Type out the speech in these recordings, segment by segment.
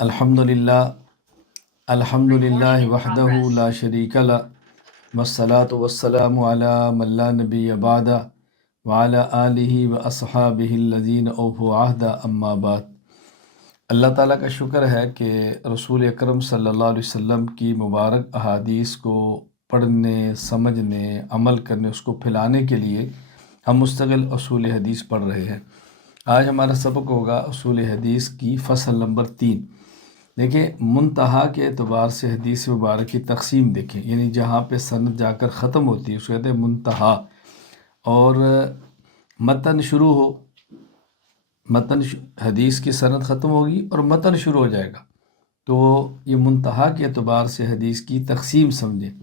الحمدللہ وحدہ لا شریک لہ والصلاة والسلام علی من لا نبی بعدہ وعلی آلہ واصحابہ الذین اوفوا عہدہ اما بعد۔ اللہ تعالیٰ کا شکر ہے کہ رسول اکرم صلی اللہ علیہ وسلم کی مبارک احادیث کو پڑھنے، سمجھنے، عمل کرنے، اس کو پھیلانے کے لیے ہم مستقل اصول حدیث پڑھ رہے ہیں۔ آج ہمارا سبق ہوگا اصول حدیث کی فصل نمبر 3۔ دیکھیں، منتہا کے اعتبار سے حدیث مبارک کی تقسیم دیکھیں، یعنی جہاں پہ سند جا کر ختم ہوتی ہے اس کو کہتے ہیں منتہا، اور متن شروع ہو، حدیث کی سند ختم ہوگی اور متن شروع ہو جائے گا، تو یہ منتہا کے اعتبار سے حدیث کی تقسیم سمجھیں۔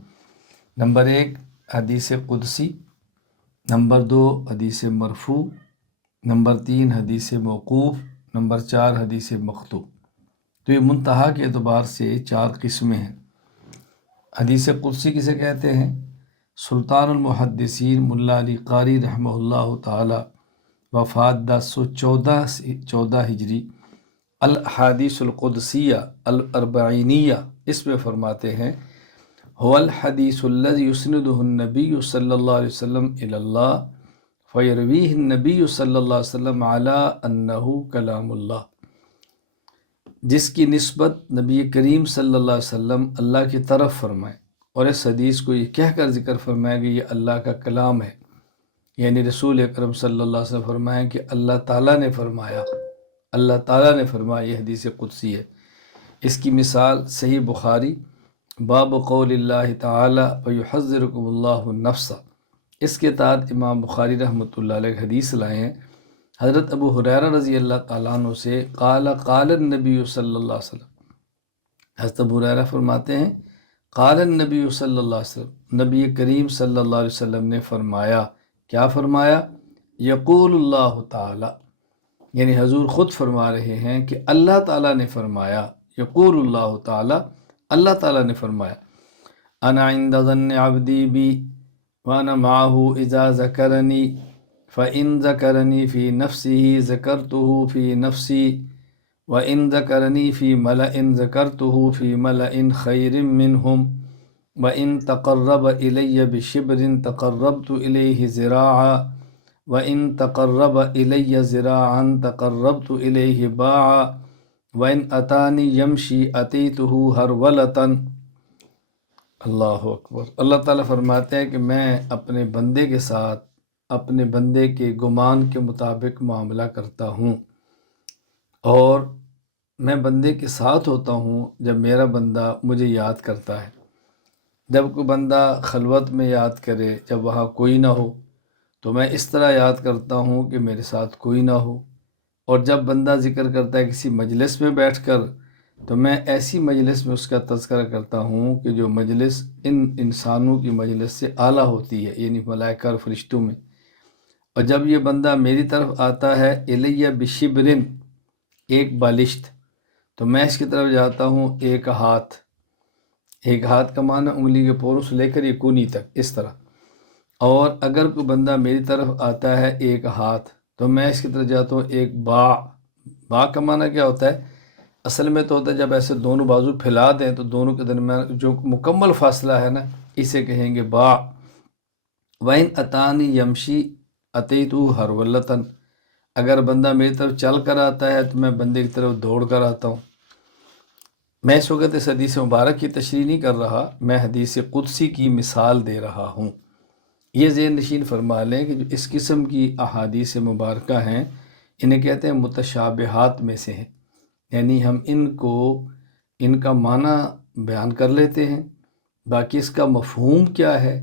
نمبر 1 حدیث قدسی، نمبر 2 حدیث مرفوع، نمبر 3 حدیث موقوف، نمبر 4 حدیث مقطوع۔ تو یہ منتہا کے اعتبار سے 4 قسمیں ہیں۔ حدیث قدسی کسے کہتے ہیں؟ سلطان المحدثین ملا علی قاری رحمہ اللہ تعالی، وفات 1014 ہجری، الاحادیث القدسیہ الاربعینیہ، اس میں فرماتے ہیں هو الحدیث الذي يسنده النبی صلی اللہ علیہ وسلم الی اللہ فیرویہ النبی صلی اللہ علیہ وسلم علی انہ کلام اللہ، جس کی نسبت نبی کریم صلی اللہ علیہ وسلم اللہ کی طرف فرمائے اور اس حدیث کو یہ کہہ کر ذکر فرمائے کہ یہ اللہ کا کلام ہے، یعنی رسول اکرم صلی اللہ علیہ وسلم فرمائے کہ اللہ تعالیٰ نے فرمایا، اللہ تعالیٰ نے فرمایا، یہ حدیث قدسی ہے۔ اس کی مثال صحیح بخاری باب قول اللہ تعالی فیحذرکم اللہ النفس، اس کے تحت امام بخاری رحمۃ اللہ علیہ حدیث لائے ہیں حضرت ابو ہریرہ رضی اللہ تعالیٰ عنہ سے، قال النبی صلی اللہ علیہ وسلم، حضرت ابو ہریرہ فرماتے ہیں قال النبی صلی اللہ علیہ وسلم، نبی کریم صلی اللہ علیہ وسلم نے فرمایا، کیا فرمایا؟ یقول اللہ تعالی، یعنی حضور خود فرما رہے ہیں کہ اللہ تعالیٰ نے فرمایا، یقول اللہ تعالی، اللہ تعالیٰ نے فرمایا، انا عند ظن عبدی بی وانا معه اذا ذکرنی فإن ذکرنی فی نفسه ذکرته فی نفسی وإن ذکرنی فی ملأ ذکرته فی ملأ خیر منهم وإن تقرب الی بشبر تقربت الیہ ذراعا وإن تقرب الی ذراعا تقربت الیہ باعا وإن اتانی یمشی اتیتہ ہرولۃ۔ اللہ اکبر۔ اللہ تعالیٰ فرماتے ہیں کہ میں اپنے بندے کے ساتھ اپنے بندے کے گمان کے مطابق معاملہ کرتا ہوں، اور میں بندے کے ساتھ ہوتا ہوں جب میرا بندہ مجھے یاد کرتا ہے۔ جب کوئی بندہ خلوت میں یاد کرے، جب وہاں کوئی نہ ہو، تو میں اس طرح یاد کرتا ہوں کہ میرے ساتھ کوئی نہ ہو، اور جب بندہ ذکر کرتا ہے کسی مجلس میں بیٹھ کر، تو میں ایسی مجلس میں اس کا تذکرہ کرتا ہوں کہ جو مجلس ان انسانوں کی مجلس سے اعلیٰ ہوتی ہے، یعنی ملائکہ اور فرشتوں میں۔ اور جب یہ بندہ میری طرف آتا ہے الیہ بشبرن، ایک بالشت، تو میں اس کی طرف جاتا ہوں ایک ہاتھ کا معنی انگلی کے پوروں سے لے کر یہ کونی تک، اس طرح۔ اور اگر کوئی بندہ میری طرف آتا ہے ایک ہاتھ، تو میں اس کی طرف جاتا ہوں ایک با کا معنی کیا ہوتا ہے؟ اصل میں تو ہوتا ہے جب ایسے دونوں بازو پھیلا دیں تو دونوں کے درمیان جو مکمل فاصلہ ہے نا، اسے کہیں گے با۔ وَإِنْ أَتَانِي يَمْشِي أَتَيْتُهُ هَرْوَلَةً، اگر بندہ میری طرف چل کر آتا ہے تو میں بندے کی طرف دوڑ کر آتا ہوں۔ میں اس وقت اس حدیث مبارک کی تشریح نہیں کر رہا، میں حدیث قدسی کی مثال دے رہا ہوں۔ یہ ذہن نشین فرما لیں کہ جو اس قسم کی احادیث مبارکہ ہیں، انہیں کہتے ہیں متشابہات میں سے ہیں، یعنی ہم ان کا معنی بیان کر لیتے ہیں، باقی اس کا مفہوم کیا ہے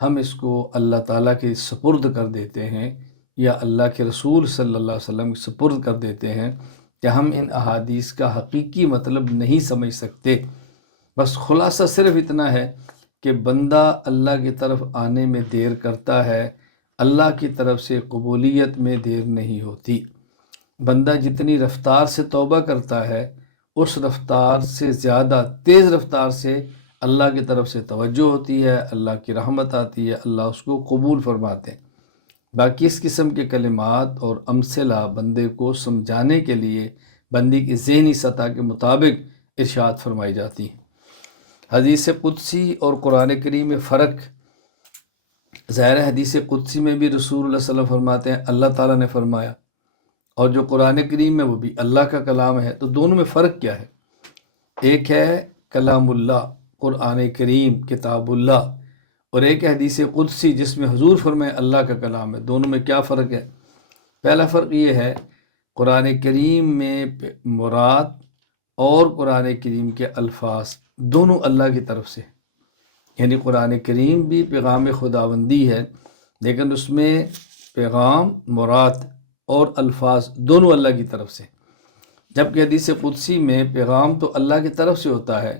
ہم اس کو اللہ تعالیٰ کے سپرد کر دیتے ہیں، یا اللہ کے رسول صلی اللہ علیہ وسلم کے سپرد کر دیتے ہیں، کہ ہم ان احادیث کا حقیقی مطلب نہیں سمجھ سکتے۔ بس خلاصہ صرف اتنا ہے کہ بندہ اللہ کی طرف آنے میں دیر کرتا ہے، اللہ کی طرف سے قبولیت میں دیر نہیں ہوتی۔ بندہ جتنی رفتار سے توبہ کرتا ہے، اس رفتار سے زیادہ تیز رفتار سے اللہ کی طرف سے توجہ ہوتی ہے، اللہ کی رحمت آتی ہے، اللہ اس کو قبول فرماتے ہیں۔ باقی اس قسم کے کلمات اور امثلہ بندے کو سمجھانے کے لیے بندی کی ذہنی سطح کے مطابق ارشاد فرمائی جاتی ہیں۔ حدیث قدسی اور قرآن کریم میں فرق ظاہر ہے، حدیث قدسی میں بھی رسول اللہ صلی اللہ علیہ وسلم فرماتے ہیں اللہ تعالیٰ نے فرمایا، اور جو قرآن کریم میں وہ بھی اللہ کا کلام ہے، تو دونوں میں فرق کیا ہے؟ ایک ہے کلام اللہ قرآن کریم کتاب اللہ، اور ایک ہے حدیث قدسی جس میں حضور فرمائے اللہ کا کلام ہے۔ دونوں میں کیا فرق ہے؟ پہلا فرق یہ ہے قرآن کریم میں مراد اور قرآن کریم کے الفاظ دونوں اللہ کی طرف سے، یعنی قرآن کریم بھی پیغام خداوندی ہے، لیکن اس میں پیغام مراد اور الفاظ دونوں اللہ کی طرف سے، جبکہ حدیث قدسی میں پیغام تو اللہ کی طرف سے ہوتا ہے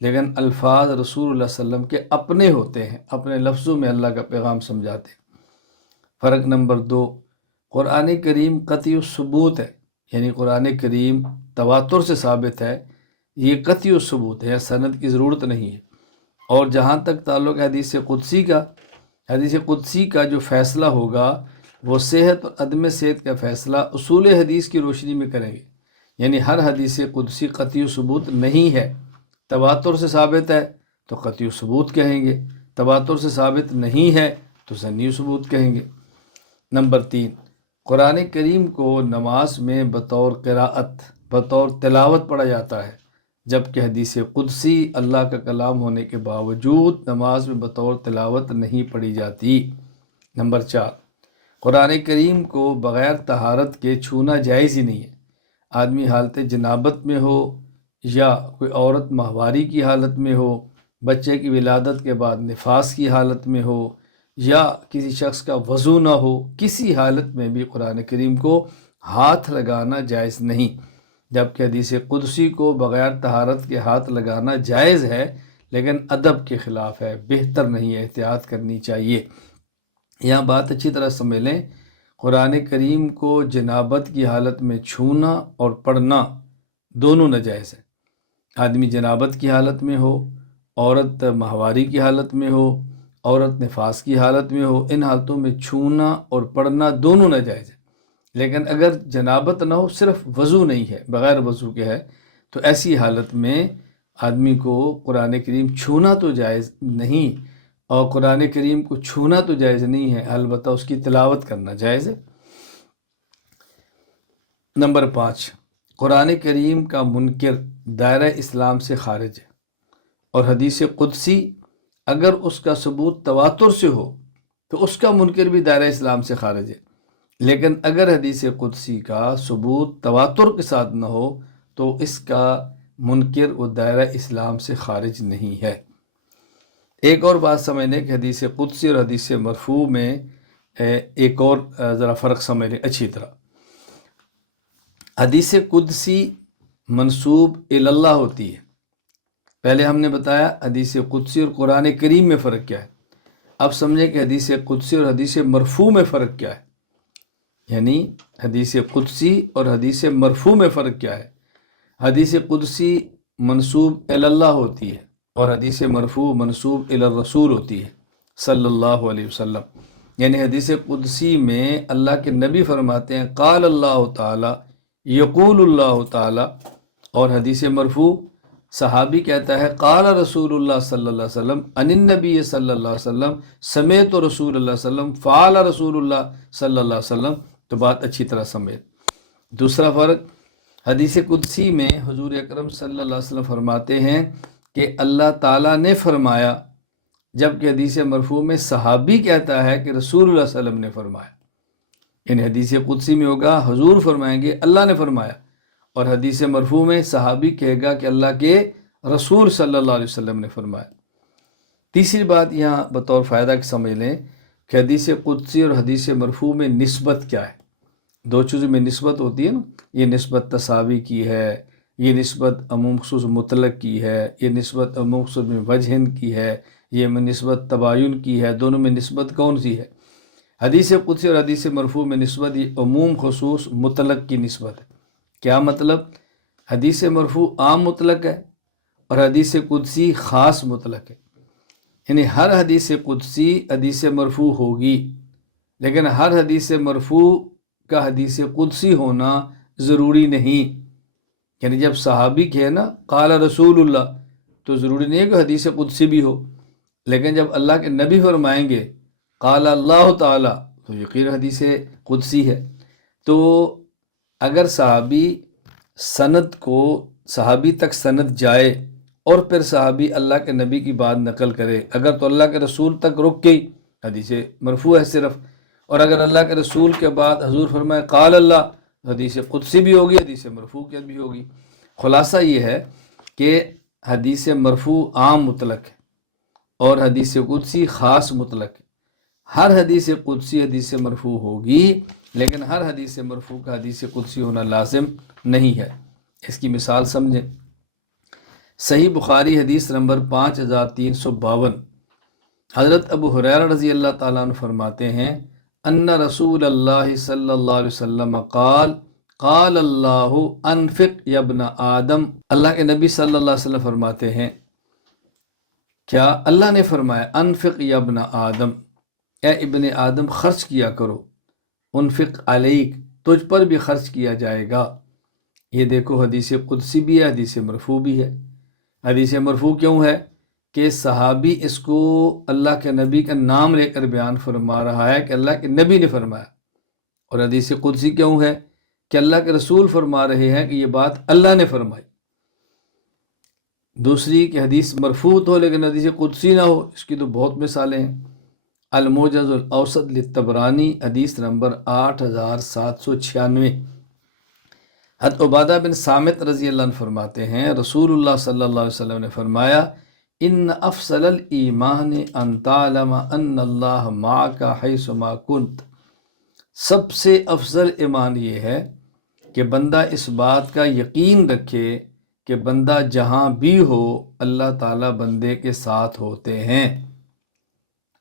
لیکن الفاظ رسول اللہ صلی اللہ علیہ وسلم کے اپنے ہوتے ہیں، اپنے لفظوں میں اللہ کا پیغام سمجھاتے ہیں۔ فرق نمبر 2، قرآن کریم قطعی الثبوت ہے، یعنی قرآن کریم تواتر سے ثابت ہے، یہ قطعی الثبوت ہے، سند کی ضرورت نہیں ہے۔ اور جہاں تک تعلق ہے حدیث قدسی کا جو فیصلہ ہوگا وہ صحت اور عدم صحت کا فیصلہ اصول حدیث کی روشنی میں کریں گے، یعنی ہر حدیث قدسی قطعی ثبوت نہیں ہے۔ تواتر سے ثابت ہے تو قطعی ثبوت کہیں گے، تواتر سے ثابت نہیں ہے تو ظنی ثبوت کہیں گے۔ نمبر 3، قرآن کریم کو نماز میں بطور قراءت، بطور تلاوت پڑھا جاتا ہے، جبکہ حدیث قدسی اللہ کا کلام ہونے کے باوجود نماز میں بطور تلاوت نہیں پڑھی جاتی۔ نمبر 4، قرآن کریم کو بغیر طہارت کے چھونا جائز ہی نہیں ہے۔ آدمی حالت جنابت میں ہو یا کوئی عورت ماہواری کی حالت میں ہو، بچے کی ولادت کے بعد نفاس کی حالت میں ہو، یا کسی شخص کا وضو نہ ہو، کسی حالت میں بھی قرآن کریم کو ہاتھ لگانا جائز نہیں، جبکہ حدیث قدسی کو بغیر طہارت کے ہاتھ لگانا جائز ہے لیکن ادب کے خلاف ہے، بہتر نہیں ہے، احتیاط کرنی چاہیے۔ یہاں بات اچھی طرح سمجھ لیں، قرآن کریم کو جنابت کی حالت میں چھونا اور پڑھنا دونوں ناجائز ہے۔ آدمی جنابت کی حالت میں ہو، عورت ماہواری کی حالت میں ہو، عورت نفاس کی حالت میں ہو، ان حالتوں میں چھونا اور پڑھنا دونوں ناجائز ہے۔ لیکن اگر جنابت نہ ہو، صرف وضو نہیں ہے، بغیر وضو کے ہے، تو ایسی حالت میں آدمی کو قرآن کریم چھونا تو جائز نہیں، اور قرآن کریم کو چھونا تو جائز نہیں ہے، البتہ اس کی تلاوت کرنا جائز ہے۔ نمبر 5، قرآن کریم کا منکر دائرہ اسلام سے خارج ہے، اور حدیث قدسی اگر اس کا ثبوت تواتر سے ہو تو اس کا منکر بھی دائرہ اسلام سے خارج ہے، لیکن اگر حدیث قدسی کا ثبوت تواتر کے ساتھ نہ ہو تو اس کا منکر وہ دائرہ اسلام سے خارج نہیں ہے۔ ایک اور بات سمجھ لیں کہ حدیث قدسی اور حدیث مرفوع میں ایک اور ذرا فرق سمجھ لیں اچھی طرح۔ حدیث قدسی منسوب اللہ ہوتی ہے، پہلے ہم نے بتایا حدیث قدسی اور قرآن کریم میں فرق کیا ہے، اب سمجھیں کہ حدیث قدسی اور حدیث مرفوع میں فرق کیا ہے، یعنی حدیث قدسی اور حدیث مرفوع میں فرق کیا ہے۔ حدیث قدسی منسوب اللہ ہوتی ہے اور حدیث مرفوع منسوب الرسول ہوتی ہے صلی اللہ علیہ وسلم، یعنی حدیث قدسی میں اللہ کے نبی فرماتے ہیں قال اللہ تعالی یقول اللہ تعالی، اور حدیث مرفوع صحابی کہتا ہے قال رسول اللہ صلی اللہ علیہ وسلم عن النبی صلی اللہ علیہ وسلم سمعت رسول اللہ صلی اللہ علیہ وسلم فعل رسول اللہ صلی اللہ علیہ وسلم۔ تو بات اچھی طرح سمجھ۔ دوسرا فرق، حدیث قدسی میں حضور اکرم صلی اللہ علیہ وسلم فرماتے ہیں کہ اللہ تعالیٰ نے فرمایا، جبکہ حدیث مرفوع میں صحابی کہتا ہے کہ رسول اللہ صلی اللہ علیہ وسلم نے فرمایا، یعنی حدیث قدسی میں ہوگا حضور فرمائیں گے اللہ نے فرمایا، اور حدیث مرفوع میں صحابی کہے گا کہ اللہ کے رسول صلی اللہ علیہ وسلم نے فرمایا۔ تیسری بات یہاں بطور فائدہ کی سمجھ لیں کہ حدیث قدسی اور حدیث مرفوع میں نسبت کیا ہے۔ دو چیزوں میں نسبت ہوتی ہے نا، یہ نسبت تساوی کی ہے، یہ نسبت عموم خصوص مطلق کی ہے، یہ نسبت عموم خصوص میں وجہن کی ہے، یہ نسبت تباین کی ہے۔ دونوں میں نسبت کون سی ہے؟ حدیث قدسی اور حدیث مرفوع میں نسبت یہ عموم خصوص مطلق کی نسبت ہے۔ کیا مطلب؟ حدیث مرفوع عام مطلق ہے اور حدیث قدسی خاص مطلق ہے، یعنی ہر حدیث قدسی حدیث مرفوع ہوگی، لیکن ہر حدیث مرفوع کا حدیث قدسی ہونا ضروری نہیں۔ یعنی جب صحابی کے ہے نا قال رسول اللہ، تو ضروری نہیں ہے کہ حدیث قدسی بھی ہو، لیکن جب اللہ کے نبی فرمائیں گے قال اللہ تعالیٰ تو یقین حدیث قدسی ہے۔ تو اگر صحابی تک سند جائے اور پھر صحابی اللہ کے نبی کی بات نقل کرے، اگر تو اللہ کے رسول تک رک گئی حدیث مرفوع ہے صرف، اور اگر اللہ کے رسول کے بعد حضور فرمائے قال اللہ، حدیث قدسی بھی ہوگی، حدیث مرفوع بھی ہوگی۔ خلاصہ یہ ہے کہ حدیث مرفوع عام مطلق ہے اور حدیث قدسی خاص مطلق ہے۔ ہر حدیث قدسی حدیث مرفوع ہوگی، لیکن ہر حدیث مرفوع کا حدیث قدسی ہونا لازم نہیں ہے۔ اس کی مثال سمجھیں۔ صحیح بخاری حدیث نمبر 5352، حضرت ابو ہریرہ رضی اللہ تعالیٰ عنہ فرماتے ہیں ان رسول اللہ صلی اللہ علیہ وسلم قال قال اللہ انفق یا ابن آدم، اللہ کے نبی صلی اللہ علیہ وسلم فرماتے ہیں، کیا اللہ نے فرمایا انفق یا ابن آدم، اے ابن آدم خرچ کیا کرو، انفق علیک، تجھ پر بھی خرچ کیا جائے گا۔ یہ دیکھو حدیث قدسی بھی ہے، حدیث مرفوع بھی ہے۔ حدیث مرفوع کیوں ہے؟ کہ صحابی اس کو اللہ کے نبی کا نام لے کر بیان فرما رہا ہے کہ اللہ کے نبی نے فرمایا، اور حدیث قدسی کیوں ہے؟ کہ اللہ کے رسول فرما رہے ہیں کہ یہ بات اللہ نے فرمائی۔ دوسری کہ حدیث مرفوع ہو لیکن حدیث قدسی نہ ہو، اس کی تو بہت مثالیں ہیں۔ الموجز الاوسط للطبرانی حدیث نمبر 8796، حضرت عبادہ بن صامت رضی اللہ عنہ فرماتے ہیں رسول اللہ صلی اللہ علیہ وسلم نے فرمایا ان افضل الایمان ان تعلم ان اللہ معک حیث ما کنت، سب سے افضل ایمان یہ ہے کہ بندہ اس بات کا یقین رکھے کہ بندہ جہاں بھی ہو اللہ تعالیٰ بندے کے ساتھ ہوتے ہیں۔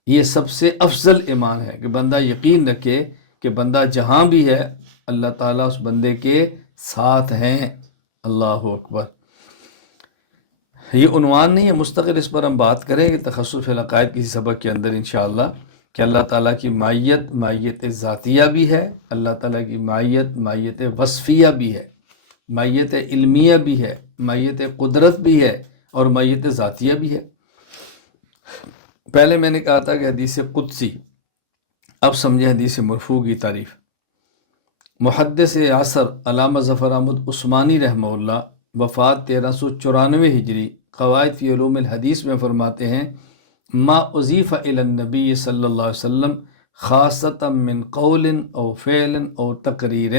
یہ سب سے افضل ایمان ہے کہ بندہ یقین رکھے کہ بندہ جہاں بھی ہے اللہ تعالیٰ اس بندے کے ساتھ ہیں۔ اللہ اکبر۔ یہ عنوان نہیں ہے، مستقل اس پر ہم بات کریں کہ تخصص فی العقائد کسی سبق کے اندر انشاءاللہ، کہ اللہ تعالیٰ کی معیت ذاتیہ بھی ہے، اللہ تعالیٰ کی معیت وصفیہ بھی ہے، معیت علمیہ بھی ہے، معیت قدرت بھی ہے، اور معیت ذاتیہ بھی ہے۔ پہلے میں نے کہا تھا کہ حدیث قدسی، اب سمجھیں حدیث مرفوع کی تعریف۔ محدث عصر علامہ ظفر احمد عثمانی رحمہ اللہ، وفات 1394 ہجری، قواعد فی علوم الحدیث میں فرماتے ہیں ما اضیف الی النبی صلی اللہ علیہ وسلم خاصۃ من قول او فعل او تقریر،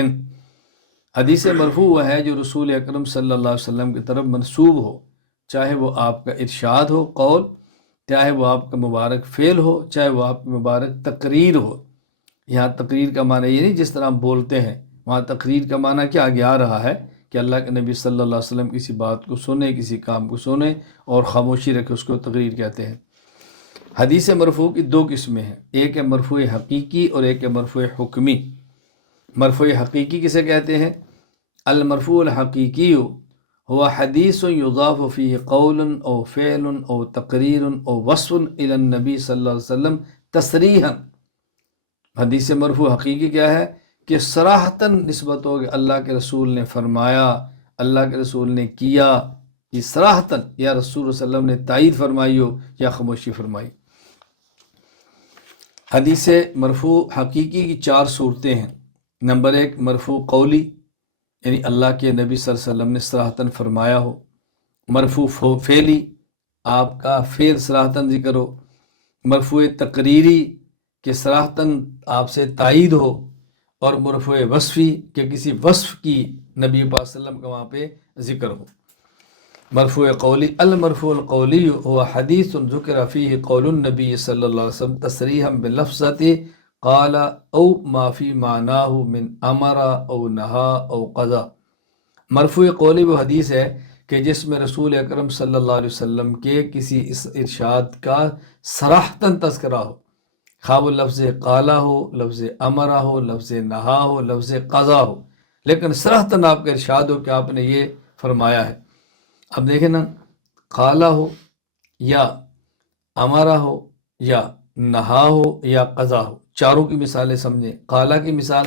حدیث مرفوع وہ ہے جو رسول اکرم صلی اللہ علیہ وسلم کی طرف منسوب ہو، چاہے وہ آپ کا ارشاد ہو قول، چاہے وہ آپ کا مبارک فعل ہو، چاہے وہ آپ کی مبارک تقریر ہو۔ یہاں تقریر کا معنی یہ نہیں جس طرح ہم بولتے ہیں، وہاں تقریر کا معنی کیا آگے آ رہا ہے کہ اللہ کے نبی صلی اللہ علیہ وسلم کسی بات کو سنے، کسی کام کو سنے اور خاموشی رکھے، اس کو تقریر کہتے ہیں۔ حدیث مرفوع کی دو قسمیں ہیں، ایک ہے مرفوع حقیقی اور ایک ہے مرفوع حکمی۔ مرفوع حقیقی کسے کہتے ہیں؟ المرفوع الحقیقی هو حدیث یضاف فیہ قول او فعل او تقریر او وصف الی النبی صلی اللہ علیہ وسلم تصریحا۔ حدیث مرفوع حقیقی کیا ہے؟ کہ صراحتاً نسبت ہو کہ اللہ کے رسول نے فرمایا، اللہ کے رسول نے کیا، یہ صراحتاً یا رسول صلی اللہ علیہ وسلم نے تائید فرمائی ہو یا خاموشی فرمائی۔ حدیث مرفوع حقیقی کی 4 صورتیں ہیں۔ نمبر 1 مرفوع قولی، یعنی اللہ کے نبی صلی اللہ علیہ وسلم نے صراحتاً فرمایا ہو۔ مرفوع فعلی، آپ کا فعل صراحتاً ذکر ہو۔ مرفوع تقریری، کہ صراحتاً آپ سے تائید ہو۔ اور مرفوع وصفی، کہ کسی وصف کی نبی پاک صلی اللہ علیہ وسلم کا وہاں پہ ذکر ہو۔ مرفوع قولی، المرفوع القولی هو حدیث ذکر فیہ قول النبی صلی اللہ علیہ وسلم تصریحا بلفظۃ قال او ما فی معناہ من امر او نہا او قضا۔ مرفوع قولی وہ حدیث ہے کہ جس میں رسول اکرم صلی اللہ علیہ وسلم کے کسی اس ارشاد کا صراحتاً تذکرہ ہو، خواہ وہ لفظ قالا ہو، لفظ امرہ ہو، لفظ نہا ہو، لفظ قضا ہو، لیکن صراحتاً آپ کا ارشاد ہو کہ آپ نے یہ فرمایا ہے۔ اب دیکھیں نا، قالا ہو یا امرہ ہو یا نہا ہو یا قضا ہو، چاروں کی مثالیں سمجھیں۔ قالا کی مثال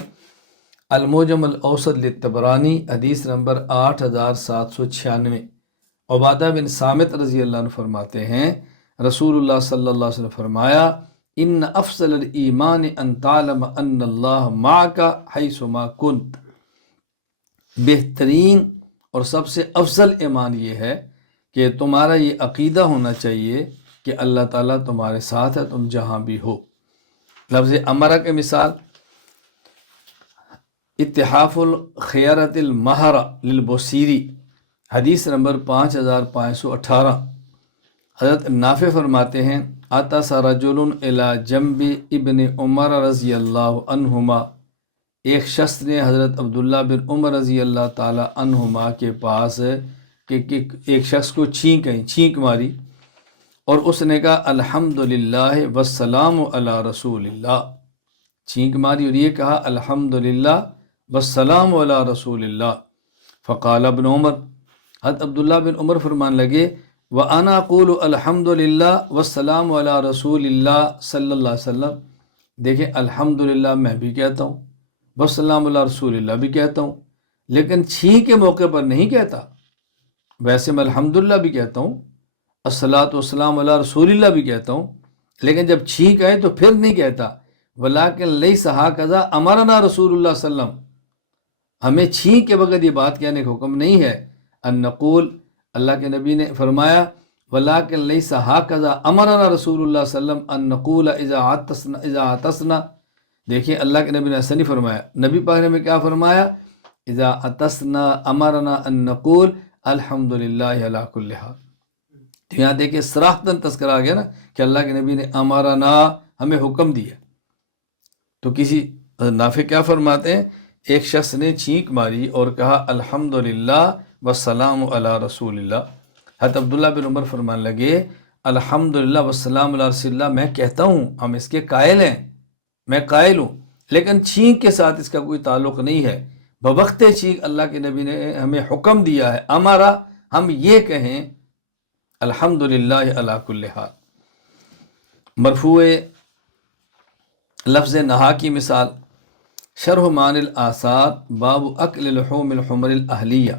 الموجم الاوسط للطبرانی حدیث نمبر 8796۔ عبادہ بن صامت رضی اللہ عنہ فرماتے ہیں رسول اللہ صلی اللہ علیہ وسلم فرمایا ان افضل الایمان ان تعلم ان اللہ معک حیث ما کنت، بہترین اور سب سے افضل ایمان یہ ہے کہ تمہارا یہ عقیدہ ہونا چاہیے کہ اللہ تعالیٰ تمہارے ساتھ ہے تم جہاں بھی ہو۔ لفظ امرہ کے مثال اتحاف الخیارت المہرہ للبصیری حدیث نمبر 5518۔ حضرت نافع فرماتے ہیں عطس رجل الی جنب ابن عمر رضی اللہ عنہما، ایک شخص نے حضرت عبداللہ بن عمر رضی اللہ تعالی عنہما کے پاس کہ ایک شخص کو چھینک ماری اور اس نے کہا الحمدللہ والسلام علی رسول اللہ، چھینک ماری اور یہ کہا الحمدللہ والسلام علی رسول اللہ۔ فقال ابن عمر، حضرت عبداللہ بن عمر فرمان لگے وَأَنَا أَقُولُ الْحَمْدُ لِلَّهِ وَالسَّلَامُ عَلَىٰ رَسُولِ اللَّهِ صلی اللہ علیہ وسلم، دیکھیں الحمدللہ میں بھی کہتا ہوں، والسلام علی رسول اللہ بھی کہتا ہوں، لیکن چھینک کے موقع پر نہیں کہتا۔ ویسے میں الحمدللہ بھی کہتا ہوں، الصلاۃ والسلام علی رسول اللہ بھی کہتا ہوں، لیکن جب چھینک آئے تو پھر نہیں کہتا وَلَٰكِن لَيْسَ هَكَذَا أَمَرَنَا رسول اللہ صلی اللہ علیہ وسلم، ہمیں چھینک کے بغیر یہ بات کہنے کا حکم نہیں ہے۔ ان نقول، اللہ کے نبی نے فرمایا وَلَٰكِن لَيْسَ هَكَذَا أَمَرَنَا رسول اللہ صلی اللہ علیہ وسلم ان نقول اذا عطسنا، دیکھیں اللہ کے نبی نے ایسا نہیں فرمایا، نبی پاک نے ہمیں کیا فرمایا اذا عطسنا امرنا ان نقول الحمدللہ علی کل حال۔ تو یہاں دیکھیں صراحتاً تذکرہ آ گیا نا کہ اللہ کے نبی نے امرنا ہمیں حکم دیا۔ تو کسی نافع کیا فرماتے ہیں ایک شخص نے چھینک ماری اور کہا الحمدللہ والسلام علی رسول اللہ۔ حضرت عبداللہ بن عمر فرمان لگے الحمدللہ والسلام علی رسول اللہ میں کہتا ہوں، ہم اس کے قائل ہیں، میں قائل ہوں، لیکن چھینک کے ساتھ اس کا کوئی تعلق نہیں ہے۔ بوقت چھینک اللہ کے نبی نے ہمیں حکم دیا ہے ہمارا ہم یہ کہیں الحمدللہ علی کل حال۔ مرفوع لفظ نہا کی مثال شرح معانی الآثار باب اکل لحوم الحمر الاہلیہ۔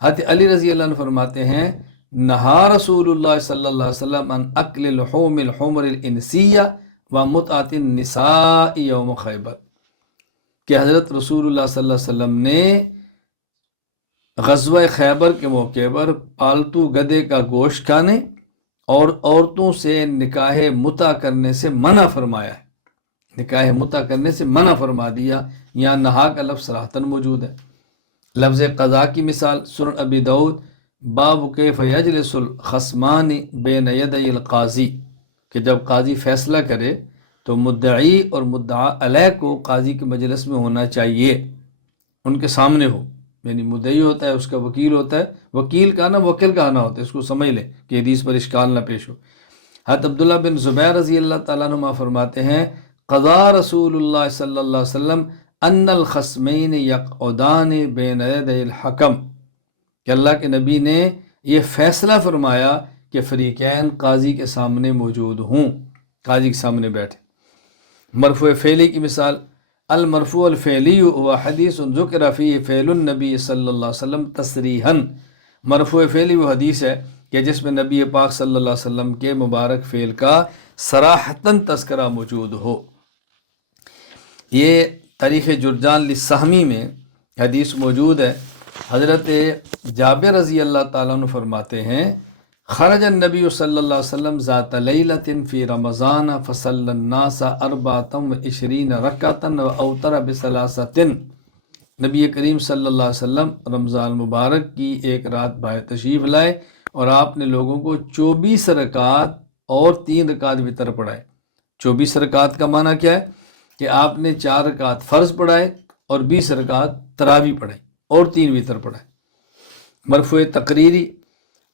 حضرت علی رضی اللہ عنہ فرماتے ہیں نہا رسول اللہ صلی اللہ علیہ وسلم عن اکل لحوم الحمر الانسیہ و متعۃ النساء یوم خیبر، کہ حضرت رسول اللہ صلی اللہ علیہ وسلم نے غزوہ خیبر کے موقع پر پالتو گدھے کا گوشت کھانے اور عورتوں سے نکاح متع کرنے سے منع فرمایا ہے، نکاح متع کرنے سے منع فرما دیا۔ یہاں نہا کا لفظ صراحتاً موجود ہے۔ لفظ قضاء کی مثال سنن ابی داؤد باب کیف یجلس الخصمان بین یدی القاضی، کہ جب قاضی فیصلہ کرے تو مدعی اور مدعا علیہ کو قاضی کے مجلس میں ہونا چاہیے، ان کے سامنے ہو، یعنی مدعی ہوتا ہے اس کا وکیل ہوتا ہے، وکیل کا نا وکیل کا آنا ہوتا ہے، اس کو سمجھ لیں کہ حدیث پر اشکال نہ پیش ہو۔ حضرت عبداللہ بن زبیر رضی اللہ تعالیٰ عنہ فرماتے ہیں قضا رسول اللہ صلی اللہ علیہ وسلم ان الخصمین یقعدان بین یدی الحکم، کہ اللہ کے نبی نے یہ فیصلہ فرمایا کہ فریقین قاضی کے سامنے موجود ہوں، قاضی کے سامنے بیٹھے۔ مرفوع فعلی کی مثال المرفوع الفعلی هو حدیث ذکر فیہ فعل النبی صلی اللہ علیہ وسلم تصریحاً، مرفوع فعلی وہ حدیث ہے کہ جس میں نبی پاک صلی اللہ علیہ وسلم کے مبارک فعل کا صراحتاً تذکرہ موجود ہو۔ یہ تاریخ جرجان للسہمی میں حدیث موجود ہے۔ حضرت جابر رضی اللہ تعالیٰ عنہ فرماتے ہیں خرج النبی صلی اللہ علیہ وسلم ذات لیلۃ فی رمضان فصلی الناس 24 رکعۃ واوتر بثلاثۃ، نبی کریم صلی اللہ علیہ وسلم رمضان مبارک کی ایک رات باہر تشریف لائے اور آپ نے لوگوں کو 24 رکعات اور 3 رکعت وتر پڑھائے۔ 24 رکعت کا معنی کیا ہے کہ آپ نے 4 رکعت فرض پڑھائے اور 20 رکعت تراویح پڑھائی اور 3 وتر پڑھائے۔ مرفوع تقریری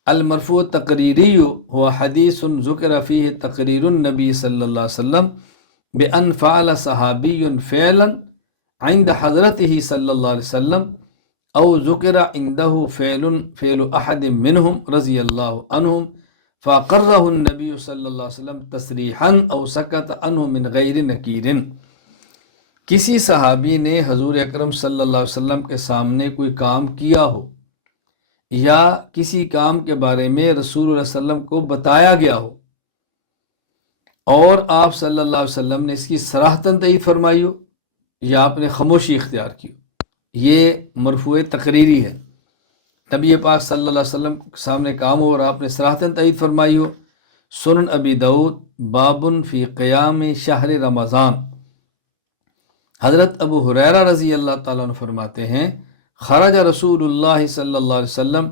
المرفوع تقریری هو حدیث ذکر فیہ تقریر النبی صلی اللہ علیہ وسلم بأن فعل صحابی فعلا عند حضرته صلی اللہ علیہ وسلم او ذکر عنده فعل احد منهم رضی اللہ عنہم فاقرہ النبی صلی اللہ علیہ وسلم تصریحا او سکت عنہ من غیر نکیر۔ کسی صحابی نے حضور اکرم صلی اللہ علیہ وسلم کے سامنے کوئی کام کیا ہو یا کسی کام کے بارے میں رسول اللہ علیہ وسلم کو بتایا گیا ہو اور آپ صلی اللہ علیہ وسلم نے اس کی صراحتاً تائید فرمائی ہو یا آپ نے خاموشی اختیار کی ہو، یہ مرفوع تقریری ہے۔ نبی پاک صلی اللہ علیہ وسلم کے سامنے کام ہو اور آپ نے صراحتاً تائید فرمائی ہو۔ سنن ابی داؤد بابن فی قیام شہر رمضان، حضرت ابو ہریرہ رضی اللہ تعالیٰ عنہ فرماتے ہیں خرج رسول اللہ صلی اللہ علیہ وسلم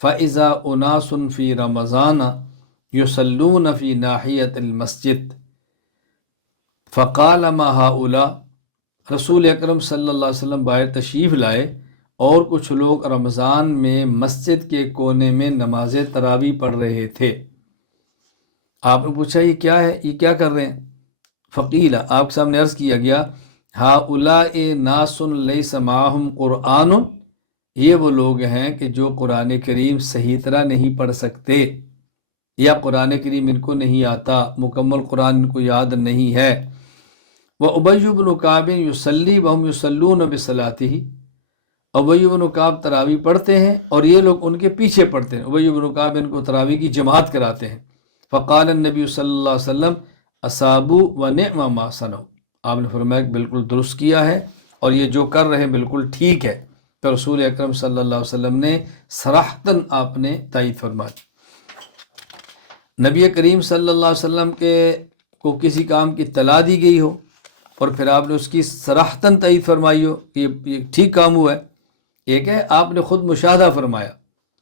فَإِذَا أُنَاسٌ فِي رَمَضَانَ يُصَلُّونَ فِي نَاحِيَةِ الْمَسْجِدِ فَقَالَ مَا هَؤُلَاء، رسول اکرم صلی اللہ علیہ وسلم باہر تشریف لائے اور کچھ لوگ رمضان میں مسجد کے کونے میں نماز تراویح پڑھ رہے تھے۔ آپ نے پوچھا یہ کیا ہے، یہ کیا کر رہے ہیں؟ فقیل، آپ کے سامنے عرض کیا گیا ہؤلاء ناس لیس معہم قرآن، یہ وہ لوگ ہیں کہ جو قرآن کریم صحیح طرح نہیں پڑھ سکتے یا قرآن کریم ان کو نہیں آتا، مکمل قرآن ان کو یاد نہیں ہے۔ وَأُبَيُّ بْنُ كَعْبٍ يُصَلِّي وَهُمْ يُصَلُّونَ بِصَلَاتِهِ، ابی بن کعب تراویح پڑھتے ہیں اور یہ لوگ ان کے پیچھے پڑھتے ہیں۔ ابی بن کعب ان کو تراویح کی جماعت کراتے ہیں۔ فقال النبی صلی اللہ علیہ وسلم اصابوا ونعم ما صنعوا، آپ نے فرمایا کہ بالکل درست کیا ہے اور یہ جو کر رہے ہیں بالکل ٹھیک ہے۔ تو رسول اکرم صلی اللہ علیہ وسلم نے صراحتاً آپ نے تائید فرمائی۔ نبی کریم صلی اللہ علیہ وسلم کو کسی کام کی اطلاع دی گئی ہو اور پھر آپ نے اس کی صراحتاً تائید فرمائی ہو کہ یہ ٹھیک کام ہوا ہے۔ ایک ہے آپ نے خود مشاہدہ فرمایا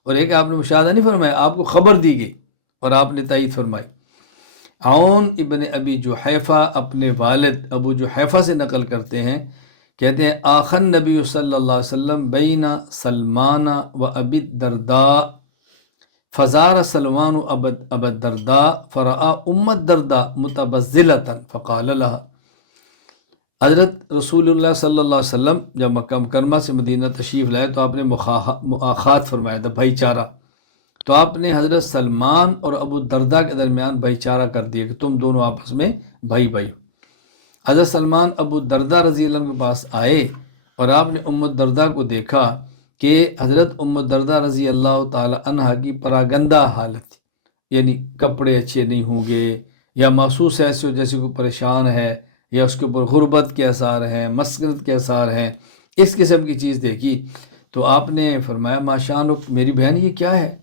اور ایک ہے آپ نے مشاہدہ نہیں فرمایا، آپ کو خبر دی گئی اور آپ نے تائید فرمائی۔ عون ابن ابی جحیفہ اپنے والد ابو جحیفہ سے نقل کرتے ہیں، کہتے ہیں آخن نبی صلی اللہ علیہ وسلم بین سلمان و ابی الدرداء فزار سلمان ابا الدرداء فرآ ام الدرداء متبذلۃ فقال لها، حضرت رسول اللہ صلی اللہ علیہ وسلم جب مکہ مکرمہ سے مدینہ تشریف لائے تو آپ نے مؤاخات فرمایا تھا، بھائی چارہ، تو آپ نے حضرت سلمان اور ابو الدرداء کے درمیان بھائی چارہ کر دیا کہ تم دونوں آپس میں بھائی بھائی ہو۔ حضرت سلمان ابو الدرداء رضی اللہ عنہ کے پاس آئے اور آپ نے ام الدرداء کو دیکھا کہ حضرت ام الدرداء رضی اللہ تعالی عنہ کی پراگندہ حالت تھی، یعنی کپڑے اچھے نہیں ہوں گے یا محسوس ایسے ہو جیسے کوئی پریشان ہے یا اس کے اوپر غربت کے آثار ہیں، مسکنت کے آثار ہیں، اس قسم کی چیز دیکھی تو آپ نے فرمایا ما شانک، میری بہن یہ کیا ہے؟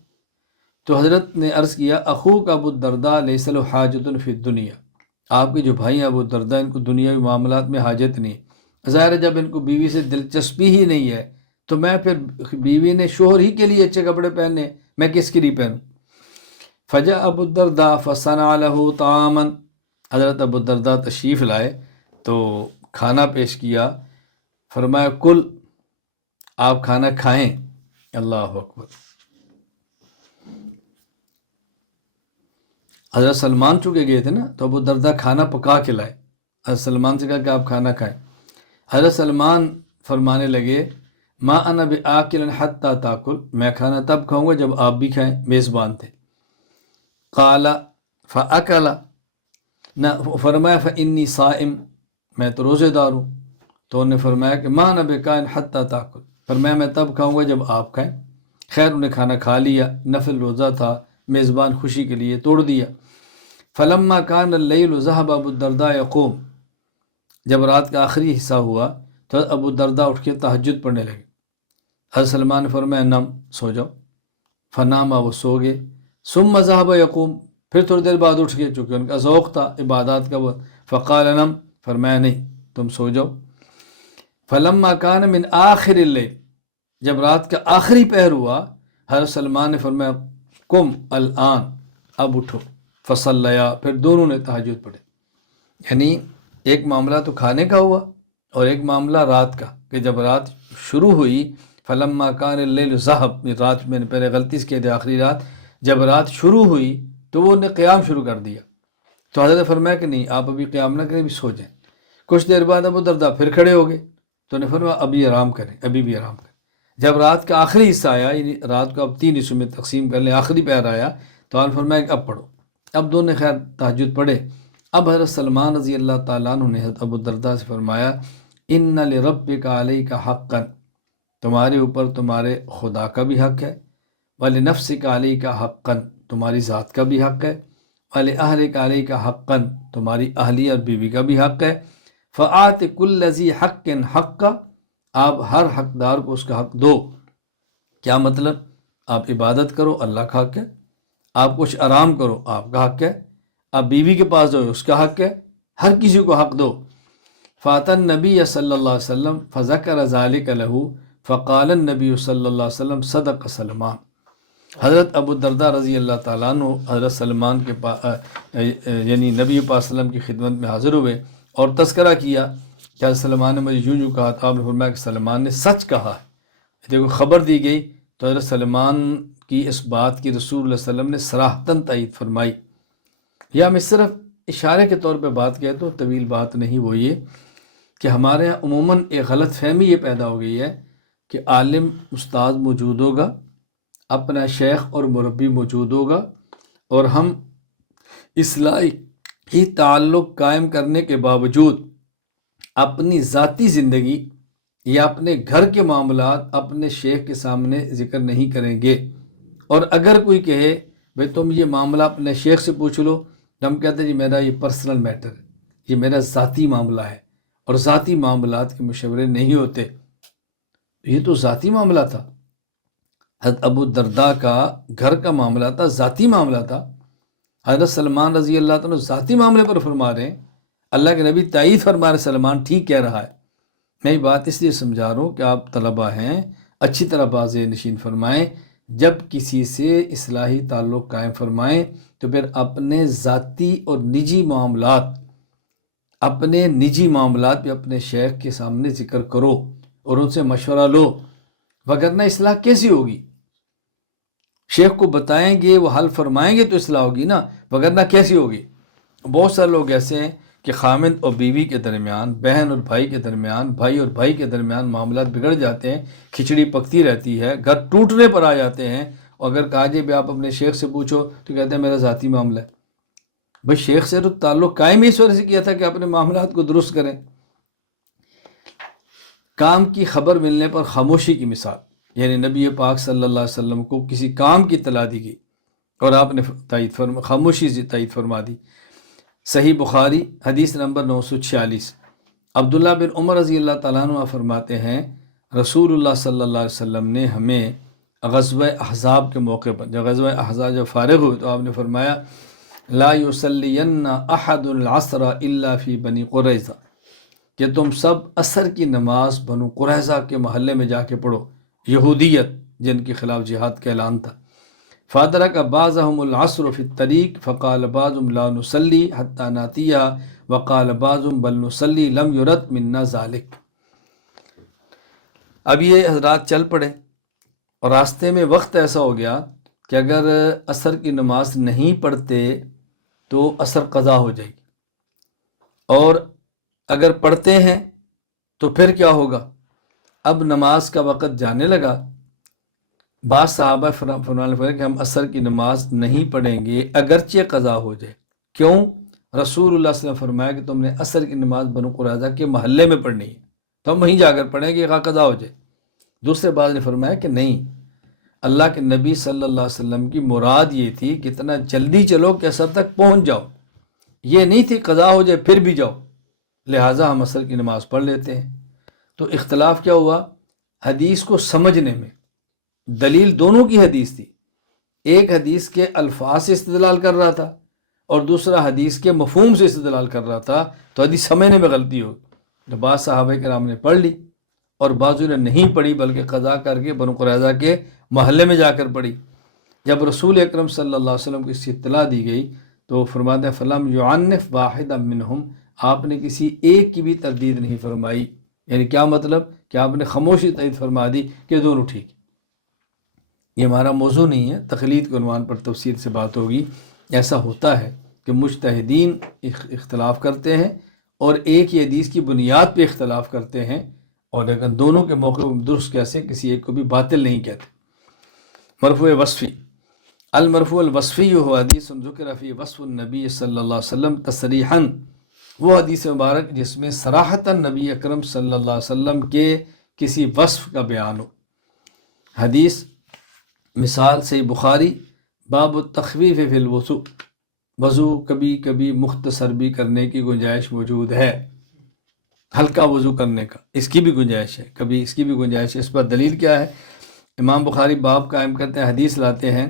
تو حضرت نے عرض کیا اخوک ابو الدرداء لیس له حاجۃ فی الدنیا، آپ کے جو بھائی ہیں ابو الدرداء ان کو دنیاوی معاملات میں حاجت نہیں، ظاہر ہے جب ان کو بیوی سے دلچسپی ہی نہیں ہے تو میں پھر بیوی نے شوہر ہی کے لیے اچھے کپڑے پہنے، میں کس کے لیے پہنوں؟ فجاء ابو الدرداء فصنع له طعاما، حضرت ابو الدرداء تشریف لائے تو کھانا پیش کیا، فرمایا کل، آپ کھانا کھائیں۔ اللہ اکبر۔ حضرت سلمان چکے گئے تھے نا تو ابو الدرداء کھانا پکا کے لائے، حضرت سلمان سے کہا کہ آپ کھانا کھائیں۔ حضرت سلمان فرمانے لگے ما انا بآکل حتی تاکل، میں کھانا تب کھاؤں گا جب آپ بھی کھائیں، میزبان تھے۔ قال فاکل، نہ فرمایا فانی صائم، میں تو روزے دار ہوں، تو انہوں نے فرمایا کہ ما انا بقائم حتی تاکل، فرمایا میں تب کھاؤں گا جب آپ کھائیں۔ خیر انہیں کھانا کھا لیا، نفل روزہ تھا، میزبان خوشی کے لیے توڑ دیا۔ فلما کان اللیل ذهب ابو الدرداء یقوم، جب رات کا آخری حصہ ہوا تو ابو الدرداء اٹھ کے تہجد پڑھنے لگے۔ حضرت سلمان نے فرمایا نم، سو جاؤ، فناما، وہ سو گئے۔ ثم ذهب یقوم، پھر تھوڑی دیر بعد اٹھ گئے چونکہ ان کا ذوق تھا عبادات کا، وہ فقال نم، فرمایا نہیں تم سو جاؤ۔ فلما کان من آخر اللیل، جب رات کا آخری پہر ہوا حضرت سلمان نے فرمایا قم الآن، اب اٹھو، فصلیا، پھر دونوں نے تہجد پڑھے۔ یعنی ایک معاملہ تو کھانے کا ہوا اور ایک معاملہ رات کا، کہ جب رات شروع ہوئی فلما کان اللیل ذهب، رات میں نے پہلے غلطی سے کہہ دیا آخری رات، جب رات شروع ہوئی تو وہ نے قیام شروع کر دیا، تو حضرت نے فرمایا کہ نہیں آپ ابھی قیام نہ کریں، ابھی سو جائیں۔ کچھ دیر بعد ابو الدرداء پھر کھڑے ہو گئے تو نے فرمایا ابھی آرام کریں، ابھی بھی آرام کریں۔ جب رات کا آخری حصہ آیا، یعنی رات کو اب 3 حصوں میں تقسیم کر لیں، آخری پہر آیا تو آپ نے فرمایا کہ اب پڑھو۔ اب دونوں نے خیر تہجد پڑھے۔ اب حضرت سلمان رضی اللہ تعالیٰ عنہ نے حضرت ابو الدرداء سے فرمایا ان لربک علیک حقا، تمہارے اوپر تمہارے خدا کا بھی حق ہے، ولنفسک علیک حقا، تمہاری ذات کا بھی حق ہے، ولأہلک علیک حقا، تمہاری اہلیہ اور بیوی کا بھی حق ہے، فآت کل ذی حق حقا، آپ ہر حقدار کو اس کا حق دو۔ کیا مطلب؟ آپ عبادت کرو، اللہ کا حق ہے، آپ کچھ آرام کرو، آپ کا حق ہے، آپ بیوی کے پاس جاؤ، اس کا حق ہے، ہر کسی کو حق دو۔ فاتى النبی صلی اللہ علیہ وسلم فذکر ذلک لہ فقال النبی صلی اللہ علیہ وسلم صدق سلمان۔ حضرت ابو الدرداء رضی اللہ تعالیٰ عنہ حضرت سلمان کے یعنی نبی پاک صلی اللہ علیہ وسلم کی خدمت میں حاضر ہوئے اور تذکرہ کیا کہ حضرت سلمان نے مجھے یوں کہا تھا، آپ نے فرمایا کہ سلمان نے سچ کہا ہے۔ دیکھو خبر دی گئی تو حضرت سلمان کی اس بات کی رسول اللہ صلی اللہ علیہ وسلم نے صراحتاً تائید فرمائی۔ یا میں صرف اشارے کے طور پہ بات کہتا ہوں، طویل بات نہیں، وہ یہ کہ ہمارے یہاں عموماً ایک غلط فہمی یہ پیدا ہو گئی ہے کہ عالم استاد موجود ہوگا، اپنا شیخ اور مربی موجود ہوگا، اور ہم اصلاحی تعلق قائم کرنے کے باوجود اپنی ذاتی زندگی یا اپنے گھر کے معاملات اپنے شیخ کے سامنے ذکر نہیں کریں گے۔ اور اگر کوئی کہے بھئی تم یہ معاملہ اپنے شیخ سے پوچھ لو، تو ہم کہتے ہیں جی میرا یہ پرسنل میٹر ہے، یہ میرا ذاتی معاملہ ہے، اور ذاتی معاملات کے مشورے نہیں ہوتے۔ یہ تو ذاتی معاملہ تھا، حضرت ابو الدرداء کا گھر کا معاملہ تھا، ذاتی معاملہ تھا۔ حضرت سلمان رضی اللہ تعالیٰ ذاتی معاملے پر فرما رہے ہیں، اللہ کے نبی تائید فرما رہے، سلمان ٹھیک کہہ رہا ہے۔ میں یہ بات اس لیے سمجھا رہا ہوں کہ آپ طلبہ ہیں، اچھی طرح باز نشین فرمائیں، جب کسی سے اصلاحی تعلق قائم فرمائیں تو پھر اپنے ذاتی اور نجی معاملات بھی اپنے شیخ کے سامنے ذکر کرو اور ان سے مشورہ لو، وگرنہ اصلاح کیسی ہوگی؟ شیخ کو بتائیں گے، وہ حل فرمائیں گے تو اصلاح ہوگی نا، وگرنہ کیسی ہوگی؟ بہت سارے لوگ ایسے ہیں کہ خامند اور بیوی کے درمیان، بہن اور بھائی کے درمیان، بھائی اور بھائی کے درمیان معاملات بگڑ جاتے ہیں، کھچڑی پکتی رہتی ہے، گھر ٹوٹنے پر آ جاتے ہیں، اور اگر کہا جائے بھی آپ اپنے شیخ سے پوچھو تو کہتے ہیں میرا ذاتی معاملہ ہے۔ بھئی شیخ سے تو تعلق قائم اس وجہ سے کیا تھا کہ اپنے معاملات کو درست کریں۔ کام کی خبر ملنے پر خاموشی کی مثال، یعنی نبی پاک صلی اللہ علیہ وسلم کو کسی کام کی اطلاع دی گئی اور آپ نے خاموشی سے تائید فرما دی۔ صحیح بخاری حدیث نمبر 946، عبداللہ بن عمر رضی اللہ تعالیٰ عنہ فرماتے ہیں رسول اللہ صلی اللہ علیہ وسلم نے ہمیں غزوہ احزاب کے موقع پر، جب غزوہ احزاب جب فارغ ہوئے تو آپ نے فرمایا لا یصلین احد العصر الا فی بنی قریظہ، کہ تم سب عصر کی نماز بنو قریظہ کے محلے میں جا کے پڑھو، یہودیت جن کے خلاف جہاد کا اعلان تھا۔ فادرک بعضهم العصر فی الطریق فقال بعضهم لا نصلی حتی ناتیها وقال بعضهم بل نصلی لم یرد منا ذالک۔ اب یہ حضرات چل پڑے اور راستے میں وقت ایسا ہو گیا کہ اگر عصر کی نماز نہیں پڑھتے تو عصر قضا ہو جائے گی، اور اگر پڑھتے ہیں تو پھر کیا ہوگا؟ اب نماز کا وقت جانے لگا، بعض صحابہ فرمانے لگے کہ ہم عصر کی نماز نہیں پڑھیں گے اگرچہ قضا ہو جائے۔ کیوں؟ رسول اللہ صلی اللہ علیہ وسلم فرمایا کہ تم نے عصر کی نماز بنو قریظہ کے محلے میں پڑھنی ہے، تو ہم وہیں جا کر پڑھیں گے کہ قضا ہو جائے۔ دوسرے بعض نے فرمایا کہ نہیں، اللہ کے نبی صلی اللہ علیہ وسلم کی مراد یہ تھی کہ اتنا جلدی چلو کہ عصر تک پہنچ جاؤ، یہ نہیں تھی قضا ہو جائے پھر بھی جاؤ، لہٰذا ہم عصر کی نماز پڑھ لیتے ہیں۔ تو اختلاف کیا ہوا؟ حدیث کو سمجھنے میں۔ دلیل دونوں کی حدیث تھی، ایک حدیث کے الفاظ سے استدلال کر رہا تھا اور دوسرا حدیث کے مفہوم سے استدلال کر رہا تھا، تو حدیث سمجھنے میں غلطی ہو۔ تو بعض صحابہ کرام نے پڑھ لی اور بعضوں نے نہیں پڑھی، بلکہ قضا کر کے بنو قریظہ کے محلے میں جا کر پڑھی۔ جب رسول اکرم صلی اللہ علیہ وسلم کو اس کی اطلاع دی گئی تو فرماتے ہیں فلم یعنف واحدا منہم، آپ نے کسی ایک کی بھی تردید نہیں فرمائی۔ یعنی کیا مطلب؟ کہ آپ نے خاموشی تائید فرما دی کہ دونوں ٹھیک۔ یہ ہمارا موضوع نہیں ہے، تقلید کے عنوان پر تفصیل سے بات ہوگی۔ ایسا ہوتا ہے کہ مجتہدین اختلاف کرتے ہیں اور ایک ہی حدیث کی بنیاد پہ اختلاف کرتے ہیں، اور لیکن دونوں کے موقع پر درست کیسے کسی ایک کو بھی باطل نہیں کہتے۔ مرفوع وصفی، المرفوع الوصفی هو حدیث ذکر فی وصف النبی صلی اللہ علیہ وسلم تصریحا وہ حدیث مبارک جس میں صراحتاً نبی اکرم صلی اللہ علیہ وسلم کے کسی وصف کا بیان ہو۔ حدیث مثال سے بخاری باب التخفیف فی الوضو، وضو کبھی کبھی مختصر بھی کرنے کی گنجائش موجود ہے، ہلکا وضو کرنے کا اس کی بھی گنجائش ہے، کبھی اس کی بھی گنجائش ہے۔ اس پر دلیل کیا ہے؟ امام بخاری باب قائم کرتے ہیں، حدیث لاتے ہیں،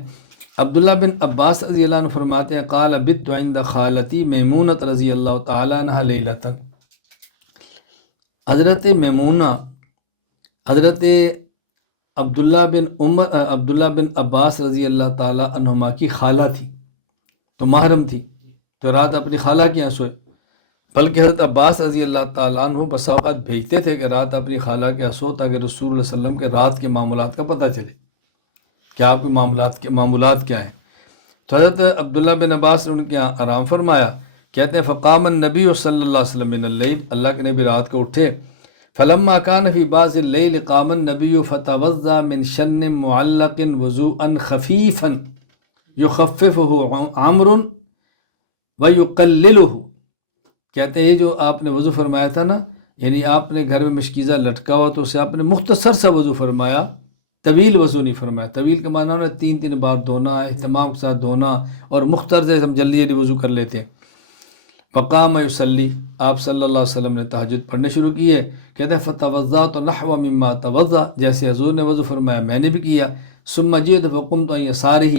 عبداللہ بن عباس رضی اللہ عنہ فرماتے ہیں قال بت عند خالتی میمونۃ رضی اللہ تعالیٰ عنہ لیلۃ، حضرت میمونہ حضرت عبداللہ بن عباس رضی اللہ تعالیٰ عنہما کی خالہ تھی، تو محرم تھی، تو رات اپنی خالہ کے یہاں سوئے۔ بلکہ حضرت عباس رضی اللہ تعالیٰ عنہ بسا اوقات بھیجتے تھے کہ رات اپنی خالہ کے یہاں سو، تاکہ رسول اللہ صلی اللہ علیہ وسلم کے رات کے معاملات کا پتہ چلے کہ آپ کے معاملات کیا ہیں۔ تو حضرت عبداللہ بن عباس نے ان کے یہاں آرام فرمایا، کہتے ہیں فقام النبی صلی اللہ علیہ وسلم من اللیل، اللہ کے نبی رات کو اٹھے، فلما كان في بعض الليل قام النبي فتوضا من شن معلق وضوءا خفيفا يخففه عمرو ويقلله، کہتے ہیں یہ جو آپ نے وضو فرمایا تھا نا، یعنی آپ نے گھر میں مشکیزہ لٹکا ہوا تو اسے آپ نے مختصر سا وضو فرمایا، طویل وضو نہیں فرمایا۔ طویل کا معنی ہے 3 بار دھونا، اہتمام کے ساتھ دھونا، اور مختصر سے ہم جلدی جلدی وضو کر لیتے ہیں۔ فقام یصلی، آپ صلی اللہ علیہ وسلم نے تہجد پڑھنے شروع کیے، کہتے ہیں فتوضأت نحو مما توضأ، جیسے حضور نے وضو فرمایا میں نے بھی کیا۔ ثم جئت فقمت عن یسارہ،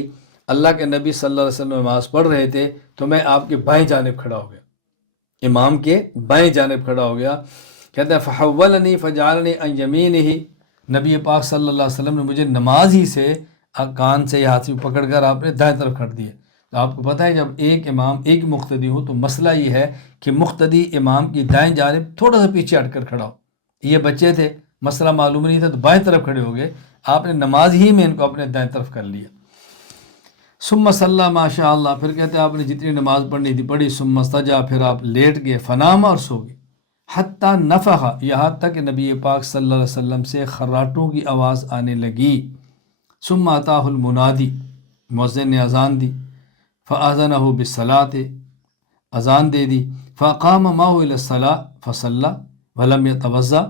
اللہ کے نبی صلی اللہ علیہ وسلم نماز پڑھ رہے تھے تو میں آپ کے بائیں جانب کھڑا ہو گیا، امام کے بائیں جانب کھڑا ہو گیا۔ کہتے ہیں فحولنی فجعلنی عن یمینہ، نبی پاک صلی اللہ علیہ وسلم نے مجھے نماز ہی سے کان سے یا ہاتھ سے پکڑ کر آپ نے دائیں طرف کر دیا۔ تو آپ کو پتہ ہے جب ایک امام ایک مقتدی ہو تو مسئلہ یہ ہے کہ مقتدی امام کی دائیں جانب تھوڑا سا پیچھے ہٹ کر کھڑا ہو۔ یہ بچے تھے، مسئلہ معلوم نہیں تھا تو بائیں طرف کھڑے ہو گئے، آپ نے نماز ہی میں ان کو اپنے دائیں طرف کر لیا۔ ثم صلی ما شاء اللہ، پھر کہتے ہیں آپ نے جتنی نماز پڑھنی تھی پڑھی، ثم استجا، پھر آپ لیٹ گئے، فنام، اور سو گئے، حتیٰ نفخ، یہاں تک کہ نبی پاک صلی اللہ علیہ وسلم سے خراٹوں کی آواز آنے لگی۔ ثم اتاہ المنادی، مؤذن نے اذان دی، فاذنہ بالصلاۃ، اذان دے دی، فقام معہ الی الصلاۃ فصلی ولم یتوضأ،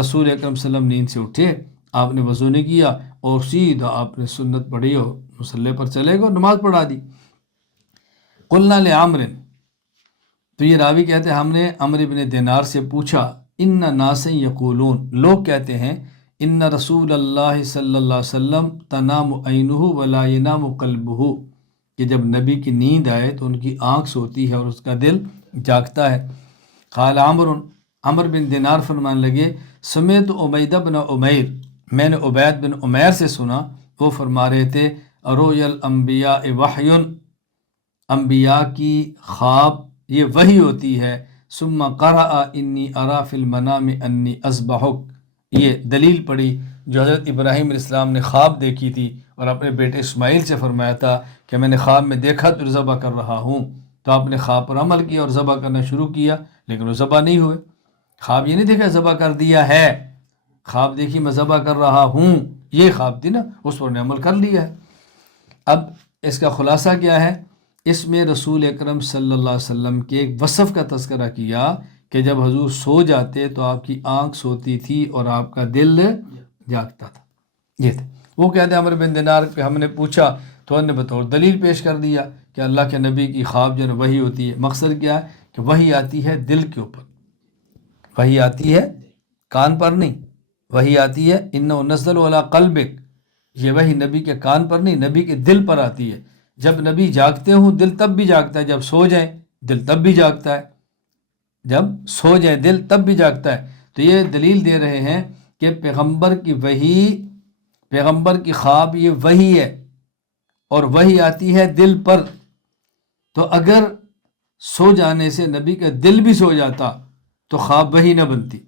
رسول اکرم صلی اللہ علیہ وسلم نیند سے اٹھے، آپ نے وضو نہیں کیا اور سیدھا آپ نے سنت پڑھی اور مصلی پر چلے گئے، نماز پڑھا دی۔ قلنا لعمر، تو یہ راوی کہتے ہیں ہم نے عمرو بن دینار سے پوچھا، ان ناس یقولون، لوگ کہتے ہیں، ان رسول اللہ صلی اللہ علیہ وسلم تنام عینہ ولا ینام قلبہ، کہ جب نبی کی نیند آئے تو ان کی آنکھ سوتی ہے اور اس کا دل جاگتا ہے۔ قال عمر بن دینار فرمانے لگے، سمعت عبید بن عمیر، میں نے عبید بن عمیر سے سنا، وہ فرما رہے تھے، رؤیا الانبیاء وحی، انبیاء کی خواب یہ وحی ہوتی ہے۔ ثم قرأ انی ارا فی المنام انی اذبحک، یہ دلیل پڑھی جو حضرت ابراہیم علیہ السلام نے خواب دیکھی تھی اور اپنے بیٹے اسماعیل سے فرمایا تھا کہ میں نے خواب میں دیکھا تو ذبح کر رہا ہوں، تو آپ نے خواب پر عمل کیا اور ذبح کرنا شروع کیا، لیکن وہ ذبح نہیں ہوئے۔ خواب یہ نہیں دیکھا ذبح کر دیا ہے، خواب دیکھی میں ذبح کر رہا ہوں، یہ خواب تھی نا، اس پر نے عمل کر لیا ہے۔ اب اس کا خلاصہ کیا ہے؟ اس میں رسول اکرم صلی اللہ علیہ وسلم کے ایک وصف کا تذکرہ کیا کہ جب حضور سو جاتے تو آپ کی آنکھ سوتی تھی اور آپ کا دل جاگتا تھا، یہ تھے۔ وہ کہتے ہیں عمرو بن دینار پہ ہم نے پوچھا تو انہوں نے بطور دلیل پیش کر دیا کہ اللہ کے نبی کی خواب جو ہے وحی ہوتی ہے۔ مقصد کیا ہے کہ وحی آتی ہے دل کے اوپر، وحی آتی ہے کان پر نہیں، وحی آتی ہے انہ نزل علی قلبک، یہ وحی نبی کے کان پر نہیں، نبی کے دل پر آتی ہے۔ جب نبی جاگتے ہوں دل تب بھی جاگتا ہے، جب سو جائیں دل تب بھی جاگتا ہے، جب سو جائیں دل تب بھی جاگتا ہے۔ تو یہ دلیل دے رہے ہیں کہ پیغمبر کی وحی، پیغمبر کی خواب یہ وحی ہے اور وحی آتی ہے دل پر، تو اگر سو جانے سے نبی کا دل بھی سو جاتا تو خواب وحی نہ بنتی۔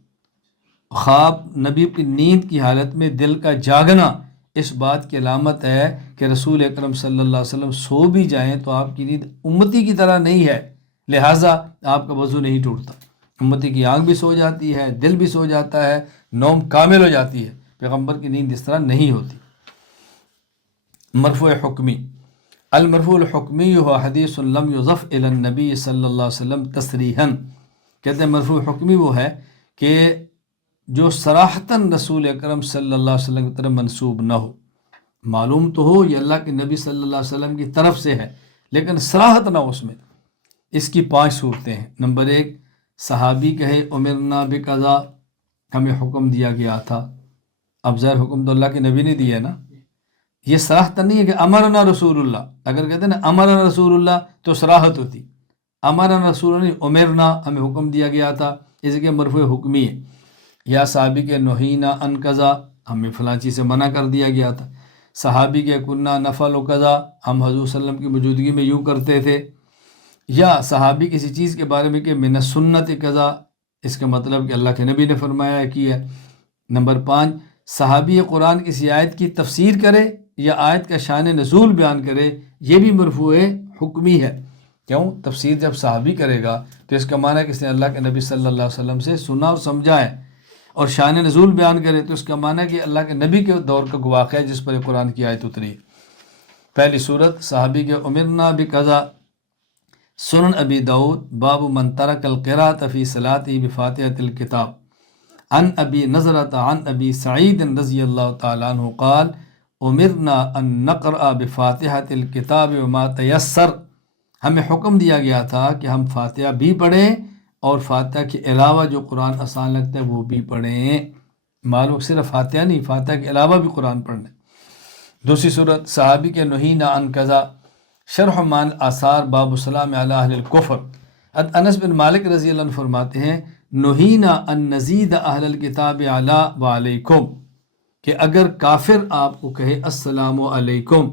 خواب نبی کی نیند کی حالت میں دل کا جاگنا اس بات کی علامت ہے کہ رسول اکرم صلی اللہ علیہ وسلم سو بھی جائیں تو آپ کی نیند امتی کی طرح نہیں ہے، لہٰذا آپ کا وضو نہیں ٹوٹتا۔ امتی کی آنکھ بھی سو جاتی ہے، دل بھی سو جاتا ہے، نوم کامل ہو جاتی ہے، پیغمبر کی نیند اس طرح نہیں ہوتی۔ مرفوع حکمی، المرفوع الحکمی ہو حدیث لم یضف الی النبی صلی اللہ علیہ وسلم تصریحاً، کہتے ہیں مرفوع حکمی وہ ہے کہ جو صراحتاً رسول اکرم صلی اللہ علیہ وسلم کی طرف منسوب نہ ہو، معلوم تو ہو یہ اللہ کے نبی صلی اللہ علیہ وسلم کی طرف سے ہے لیکن صراحت نہ ہو اس میں۔ اس کی 5 صورتیں ہیں۔ نمبر 1، صحابی کہے امرنا بقضا، ہمیں حکم دیا گیا تھا۔ اب ظاہر حکم تو اللہ کے نبی نے دیا ہے نا، یہ صراحتاً نہیں ہے کہ امرنا رسول اللہ۔ اگر کہتے ہیں نا امرنا رسول اللہ تو صراحت ہوتی، امرنا رسول اللہ نہیں، امرنا ہمیں حکم دیا گیا تھا، اس کے مرفوع حکمی ہے۔ یا صحابی کے نہینا ان قضا، ہمیں فلاں چیز سے منع کر دیا گیا تھا۔ صحابی کے کننا نفل و قضا، ہم حضور صلی اللہ علیہ وسلم کی موجودگی میں یوں کرتے تھے۔ یا صحابی کسی چیز کے بارے میں کہ من سنت قضا، اس کا مطلب کہ اللہ کے نبی نے فرمایا ہے کی ہے۔ نمبر 5، صحابی قرآن کسی آیت کی تفسیر کرے یا آیت کا شان نزول بیان کرے، یہ بھی مرفوع حکمی ہے۔ کیوں؟ تفسیر جب صحابی کرے گا تو اس کا معنی ہے کہ اس نے اللہ کے نبی صلی اللہ علیہ وسلم سے سنا اور سمجھا ہے، اور شان نزول بیان کرے تو اس کا معنی ہے کہ اللہ کے نبی کے دور کا واقعہ ہے جس پر قرآن کی آیت اتری۔ پہلی صورت صحابی کے امرنا بقضا۔ سنن ابی داؤد باب من ترک القراءۃ فی صلاته بفاتحۃ الکتاب عن ابی نضرۃ عن ابی سعید رضی اللہ تعالیٰ عنہ قال امرنا ان نقرأ بفاتحۃ الکتاب وما تیسر، ہمیں حکم دیا گیا تھا کہ ہم فاتحہ بھی پڑھیں اور فاتحہ کے علاوہ جو قرآن آسان لگتا ہے وہ بھی پڑھیں۔ معلوم صرف فاتحہ نہیں، فاتحہ کے علاوہ بھی قرآن پڑھنا۔ دوسری صورت صحابی کے نہینا عن قضا۔ شرح مان آثار باب السلام علی اہل الکفر۔ انس بن مالک رضی اللہ عنہ فرماتے ہیں نہینا ان نزید اہل الکتاب علی وعلیکم، کہ اگر کافر آپ کو کہے السلام علیکم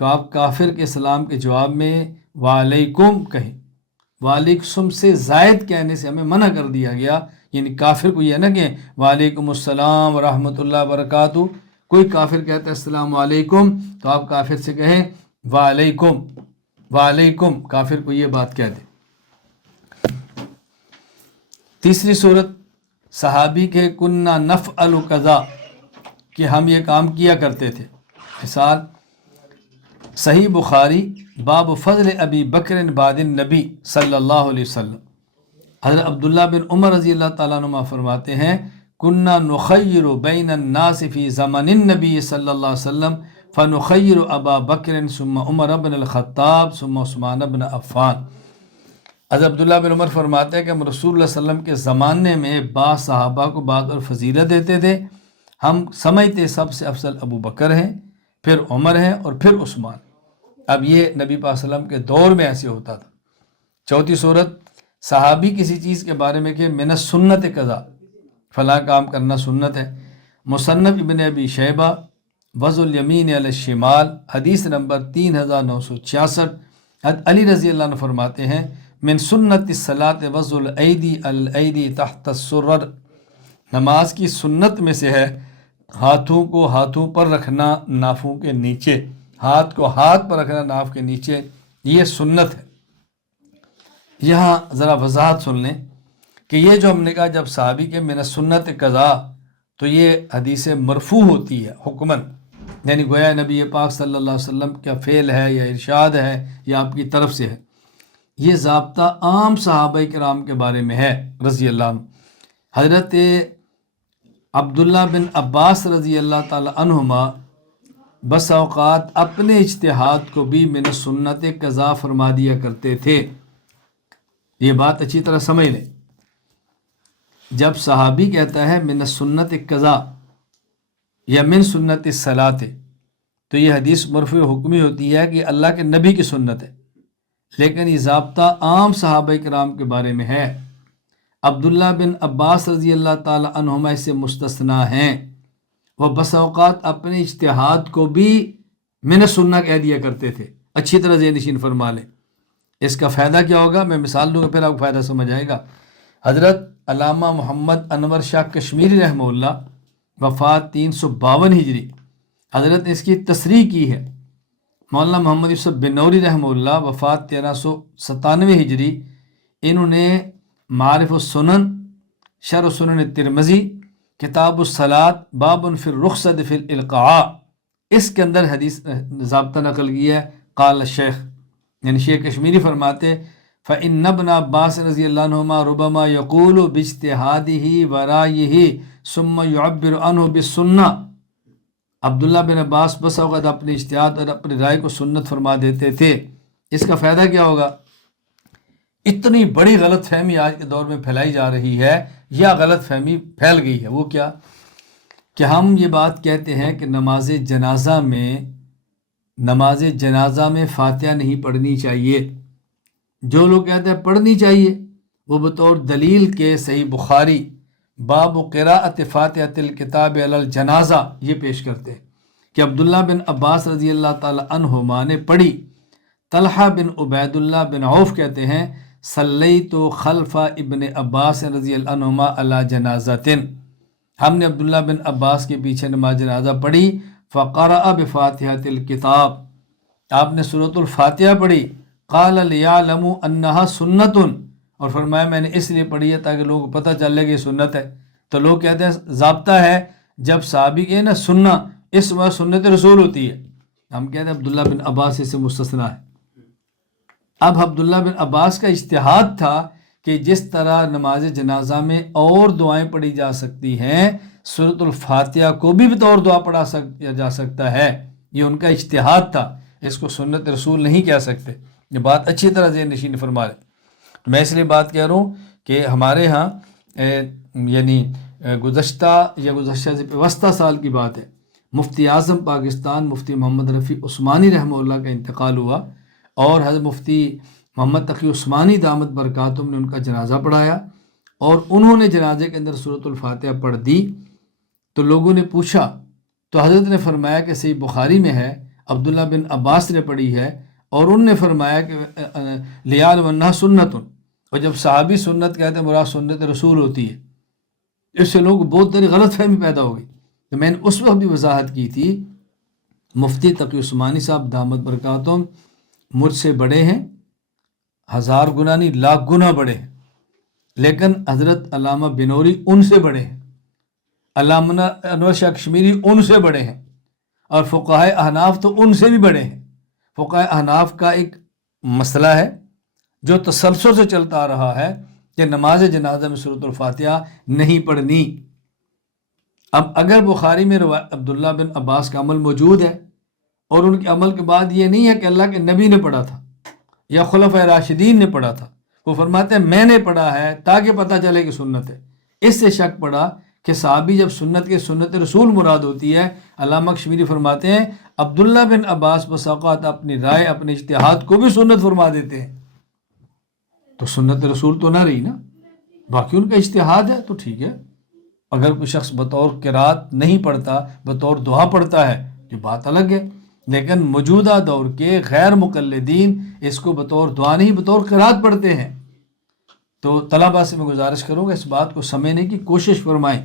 تو آپ کافر کے سلام کے جواب میں وعلیکم کہیں۔ وعلیکم سے زائد کہنے سے ہمیں منع کر دیا گیا، یعنی کافر کو یہ نہ کہ وعلیکم السلام ورحمۃ اللہ وبرکاتہ۔ کوئی کافر کہتا ہے السلام علیکم تو آپ کافر سے کہیں وعلیکم، وعلیکم، کافر کو یہ بات کہہ دے۔ تیسری صورت صحابی کے کننا نفعل قضا، کہ ہم یہ کام کیا کرتے تھے۔ مثال صحیح بخاری باب فضل ابی بکر بعد النبی صلی اللہ علیہ وسلم۔ حضرت عبداللہ بن عمر رضی اللہ تعالیٰ عنہ فرماتے ہیں کننا نخیر بین الناس فی زمن النبی صلی اللہ علیہ وسلم فنخیر ابا بکر ثم عمر بن الخطاب ثم عثمان بن عفان۔ حضرت عبداللہ بن عمر فرماتے ہیں کہ ہم رسول اللہ صلی اللہ علیہ وسلم کے زمانے میں بعض صحابہ کو بعض اور فضیلت دیتے تھے، ہم سمجھتے سب سے افضل ابو بکر ہیں، پھر عمر ہیں اور پھر عثمان۔ اب یہ نبی پاک صلی اللہ علیہ وسلم کے دور میں ایسے ہوتا تھا۔ چوتھی صورت صحابی کسی چیز کے بارے میں کہ من سنت قضا، فلاں کام کرنا سنت ہے۔ مصنف ابن ابی شیبہ وضع الیمین علی الشمال، حدیث نمبر 3966۔ حضرت علی رضی اللہ عنہ فرماتے ہیں من سنت الصلاۃ وضع الایدی الایدی تحت السرر، نماز کی سنت میں سے ہے ہاتھوں کو ہاتھوں پر رکھنا نافوں کے نیچے، ہاتھ کو ہاتھ پر رکھنا ناف کے نیچے، یہ سنت ہے۔ یہاں ذرا وضاحت سن لیں کہ یہ جو ہم نے کہا جب صحابی کے من سنت قضا تو یہ حدیث مرفوع ہوتی ہے حکماً، یعنی گویا نبی پاک صلی اللہ علیہ وسلم کا فعل ہے یا ارشاد ہے یا آپ کی طرف سے ہے۔ یہ ضابطہ عام صحابہ کرام کے بارے میں ہے رضی اللہ عنہ۔ حضرت عبداللہ بن عباس رضی اللہ تعالی عنہما بس اوقات اپنے اجتہاد کو بھی من سنت قضا فرما دیا کرتے تھے۔ یہ بات اچھی طرح سمجھ لیں، جب صحابی کہتا ہے من سنت قضا یا من سنت الصلاۃ تو یہ حدیث مرفوع حکمی ہوتی ہے کہ اللہ کے نبی کی سنت ہے، لیکن یہ ضابطہ عام صحابہ کرام کے بارے میں ہے۔ عبداللہ بن عباس رضی اللہ تعالی عنہما اس سے مستثنا ہیں، وہ بس اوقات اپنے اجتہاد کو بھی من سنہ کہہ دیا کرتے تھے۔ اچھی طرح ذہن نشین فرما لیں۔ اس کا فائدہ کیا ہوگا، میں مثال دوں گا پھر آپ کو فائدہ سمجھ آئے گا۔ حضرت علامہ محمد انور شاہ کشمیری رحمہ اللہ، وفات 352 ہجری، حضرت نے اس کی تصریح کی ہے۔ مولانا محمد یوسف بنوری رحمہ اللہ، وفات 1397 ہجری، انہوں نے معارف السنن، شرح سنن الترمذی، کتاب الصلاۃ باب فی الرخصۃ فی الالقاء، اس کے اندر حدیث ضابطہ نقل کیا ہے۔ قال الشیخ، یعنی شیخ کشمیری فرماتے فإن ابن عباس رضی اللہ عنہما ربما یقول باجتہادہ ورائہ ثم يعبر عنہ بالسنہ. عبداللہ بن عباس بس اوقات اپنے اجتہاد اور اپنی رائے کو سنت فرما دیتے تھے. اس کا فائدہ کیا ہوگا؟ اتنی بڑی غلط فہمی آج کے دور میں پھیلائی جا رہی ہے، یا غلط فہمی پھیل گئی ہے. وہ کیا کہ ہم یہ بات کہتے ہیں کہ نماز جنازہ میں فاتحہ نہیں پڑھنی چاہیے. جو لوگ کہتے ہیں پڑھنی چاہیے، وہ بطور دلیل کے صحیح بخاری باب قراءۃ فاتحۃ الکتاب علی الجنازہ یہ پیش کرتے ہیں کہ عبداللہ بن عباس رضی اللہ تعالی عنہما نے پڑھی. طلحہ بن عبید اللہ بن عوف کہتے ہیں صلیت خلف ابن عباس رضی اللہ عنہما علی جنازۃ، ہم نے عبداللہ بن عباس کے پیچھے نماز جنازہ پڑھی. فقرأ بفاتحۃ الکتاب، آپ نے سورۃ الفاتحہ پڑھی. قال لیعلموا انہا سنت، اور فرمایا میں نے اس لیے پڑھی ہے تاکہ لوگوں کو پتہ چلے کہ یہ سنت ہے. تو لوگ کہتے ہیں ضابطہ ہے جب صحابی کے نا سننا، اس وقت سنت رسول ہوتی ہے. ہم کہتے ہیں عبداللہ بن عباس اس سے مستثنا ہے. اب عبداللہ بن عباس کا اجتہاد تھا کہ جس طرح نماز جنازہ میں اور دعائیں پڑھی جا سکتی ہیں، سورۃ الفاتحہ کو بھی بطور دعا پڑھا جا سکتا ہے. یہ ان کا اجتہاد تھا، اس کو سنت رسول نہیں کہہ سکتے. یہ بات اچھی طرح ذہن نشین فرما لیں. میں اس لیے بات کہہ رہا ہوں کہ ہمارے ہاں یعنی گزشتہ سے وسطی سال کی بات ہے، مفتی اعظم پاکستان مفتی محمد رفیع عثمانی رحمہ اللہ کا انتقال ہوا، اور حضرت مفتی محمد تقی عثمانی دامت برکاتہم نے ان کا جنازہ پڑھایا، اور انہوں نے جنازے کے اندر سورۃ الفاتحہ پڑھ دی. تو لوگوں نے پوچھا، تو حضرت نے فرمایا کہ صحیح بخاری میں ہے، عبداللہ بن عباس نے پڑھی ہے، اور انہوں نے فرمایا کہ لیعلم انہا سنت. اور جب صحابی سنت کہتے ہیں مراد سنت رسول ہوتی ہے، اس سے لوگوں کو بہت بڑی غلط فہمی پیدا ہو گئی. تو میں نے اس وقت بھی وضاحت کی تھی، مفتی تقی عثمانی صاحب دامت برکاتہم مجھ سے بڑے ہیں، 1000 گنا نہیں لاکھ گنا بڑے ہیں، لیکن حضرت علامہ بنوری ان سے بڑے ہیں، علامہ انور شاہ کشمیری ان سے بڑے ہیں، اور فقہائے احناف تو ان سے بھی بڑے ہیں. فقہائے احناف کا ایک مسئلہ ہے جو تسلسل سے چلتا آ رہا ہے کہ نماز جنازہ میں سورۃ الفاتحہ نہیں پڑھنی. اب اگر بخاری میں عبداللہ بن عباس کا عمل موجود ہے، اور ان کے عمل کے بعد یہ نہیں ہے کہ اللہ کے نبی نے پڑھا تھا یا خلفائے راشدین نے پڑھا تھا، وہ فرماتے ہیں میں نے پڑھا ہے تاکہ پتہ چلے کہ سنت ہے. اس سے شک پڑا کہ صحابی جب سنت کے سنت رسول مراد ہوتی ہے. علامہ کشمیری فرماتے ہیں عبداللہ بن عباس بس اوقات اپنی رائے اپنے اجتہاد کو بھی سنت فرما دیتے ہیں، تو سنت رسول تو نہ رہی نا. باقی ان کا اجتہاد ہے تو ٹھیک ہے. اگر کوئی شخص بطور قرات نہیں پڑھتا، بطور دعا پڑھتا ہے، یہ بات الگ ہے. لیکن موجودہ دور کے غیر مقلدین اس کو بطور دعا نہیں بطور قرات پڑھتے ہیں. تو طلباء سے میں گزارش کروں گا اس بات کو سمجھنے کی کوشش فرمائیں.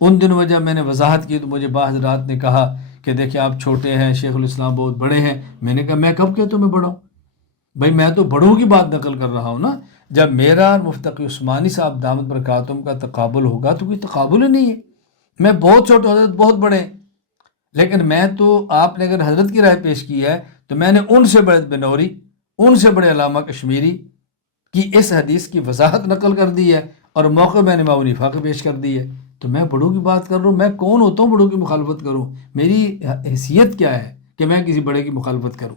ان دنوں جب میں نے وضاحت کی تو مجھے بعض حضرات نے کہا کہ دیکھیں آپ چھوٹے ہیں، شیخ الاسلام بہت بڑے ہیں. میں نے کہا میں کب کہتا ہوں میں بڑا ہوں؟ بھائی میں تو بڑوں کی بات نقل کر رہا ہوں نا. جب میرا مفتی عثمانی صاحب دامت برکاتہم کا تقابل ہوگا تو کوئی تقابل ہی نہیں ہے. میں بہت چھوٹے، حضرت بہت بڑے ہیں، لیکن میں تو آپ نے اگر حضرت کی رائے پیش کی ہے تو میں نے ان سے بڑے بنوری، ان سے بڑے علامہ کشمیری کی اس حدیث کی وضاحت نقل کر دی ہے، اور موقع میں نے امام حنیفہ کو پیش کر دی ہے. تو میں بڑوں کی بات کر رہا ہوں. میں کون ہوتا ہوں بڑوں کی مخالفت کروں؟ میری حیثیت کیا ہے کہ میں کسی بڑے کی مخالفت کروں؟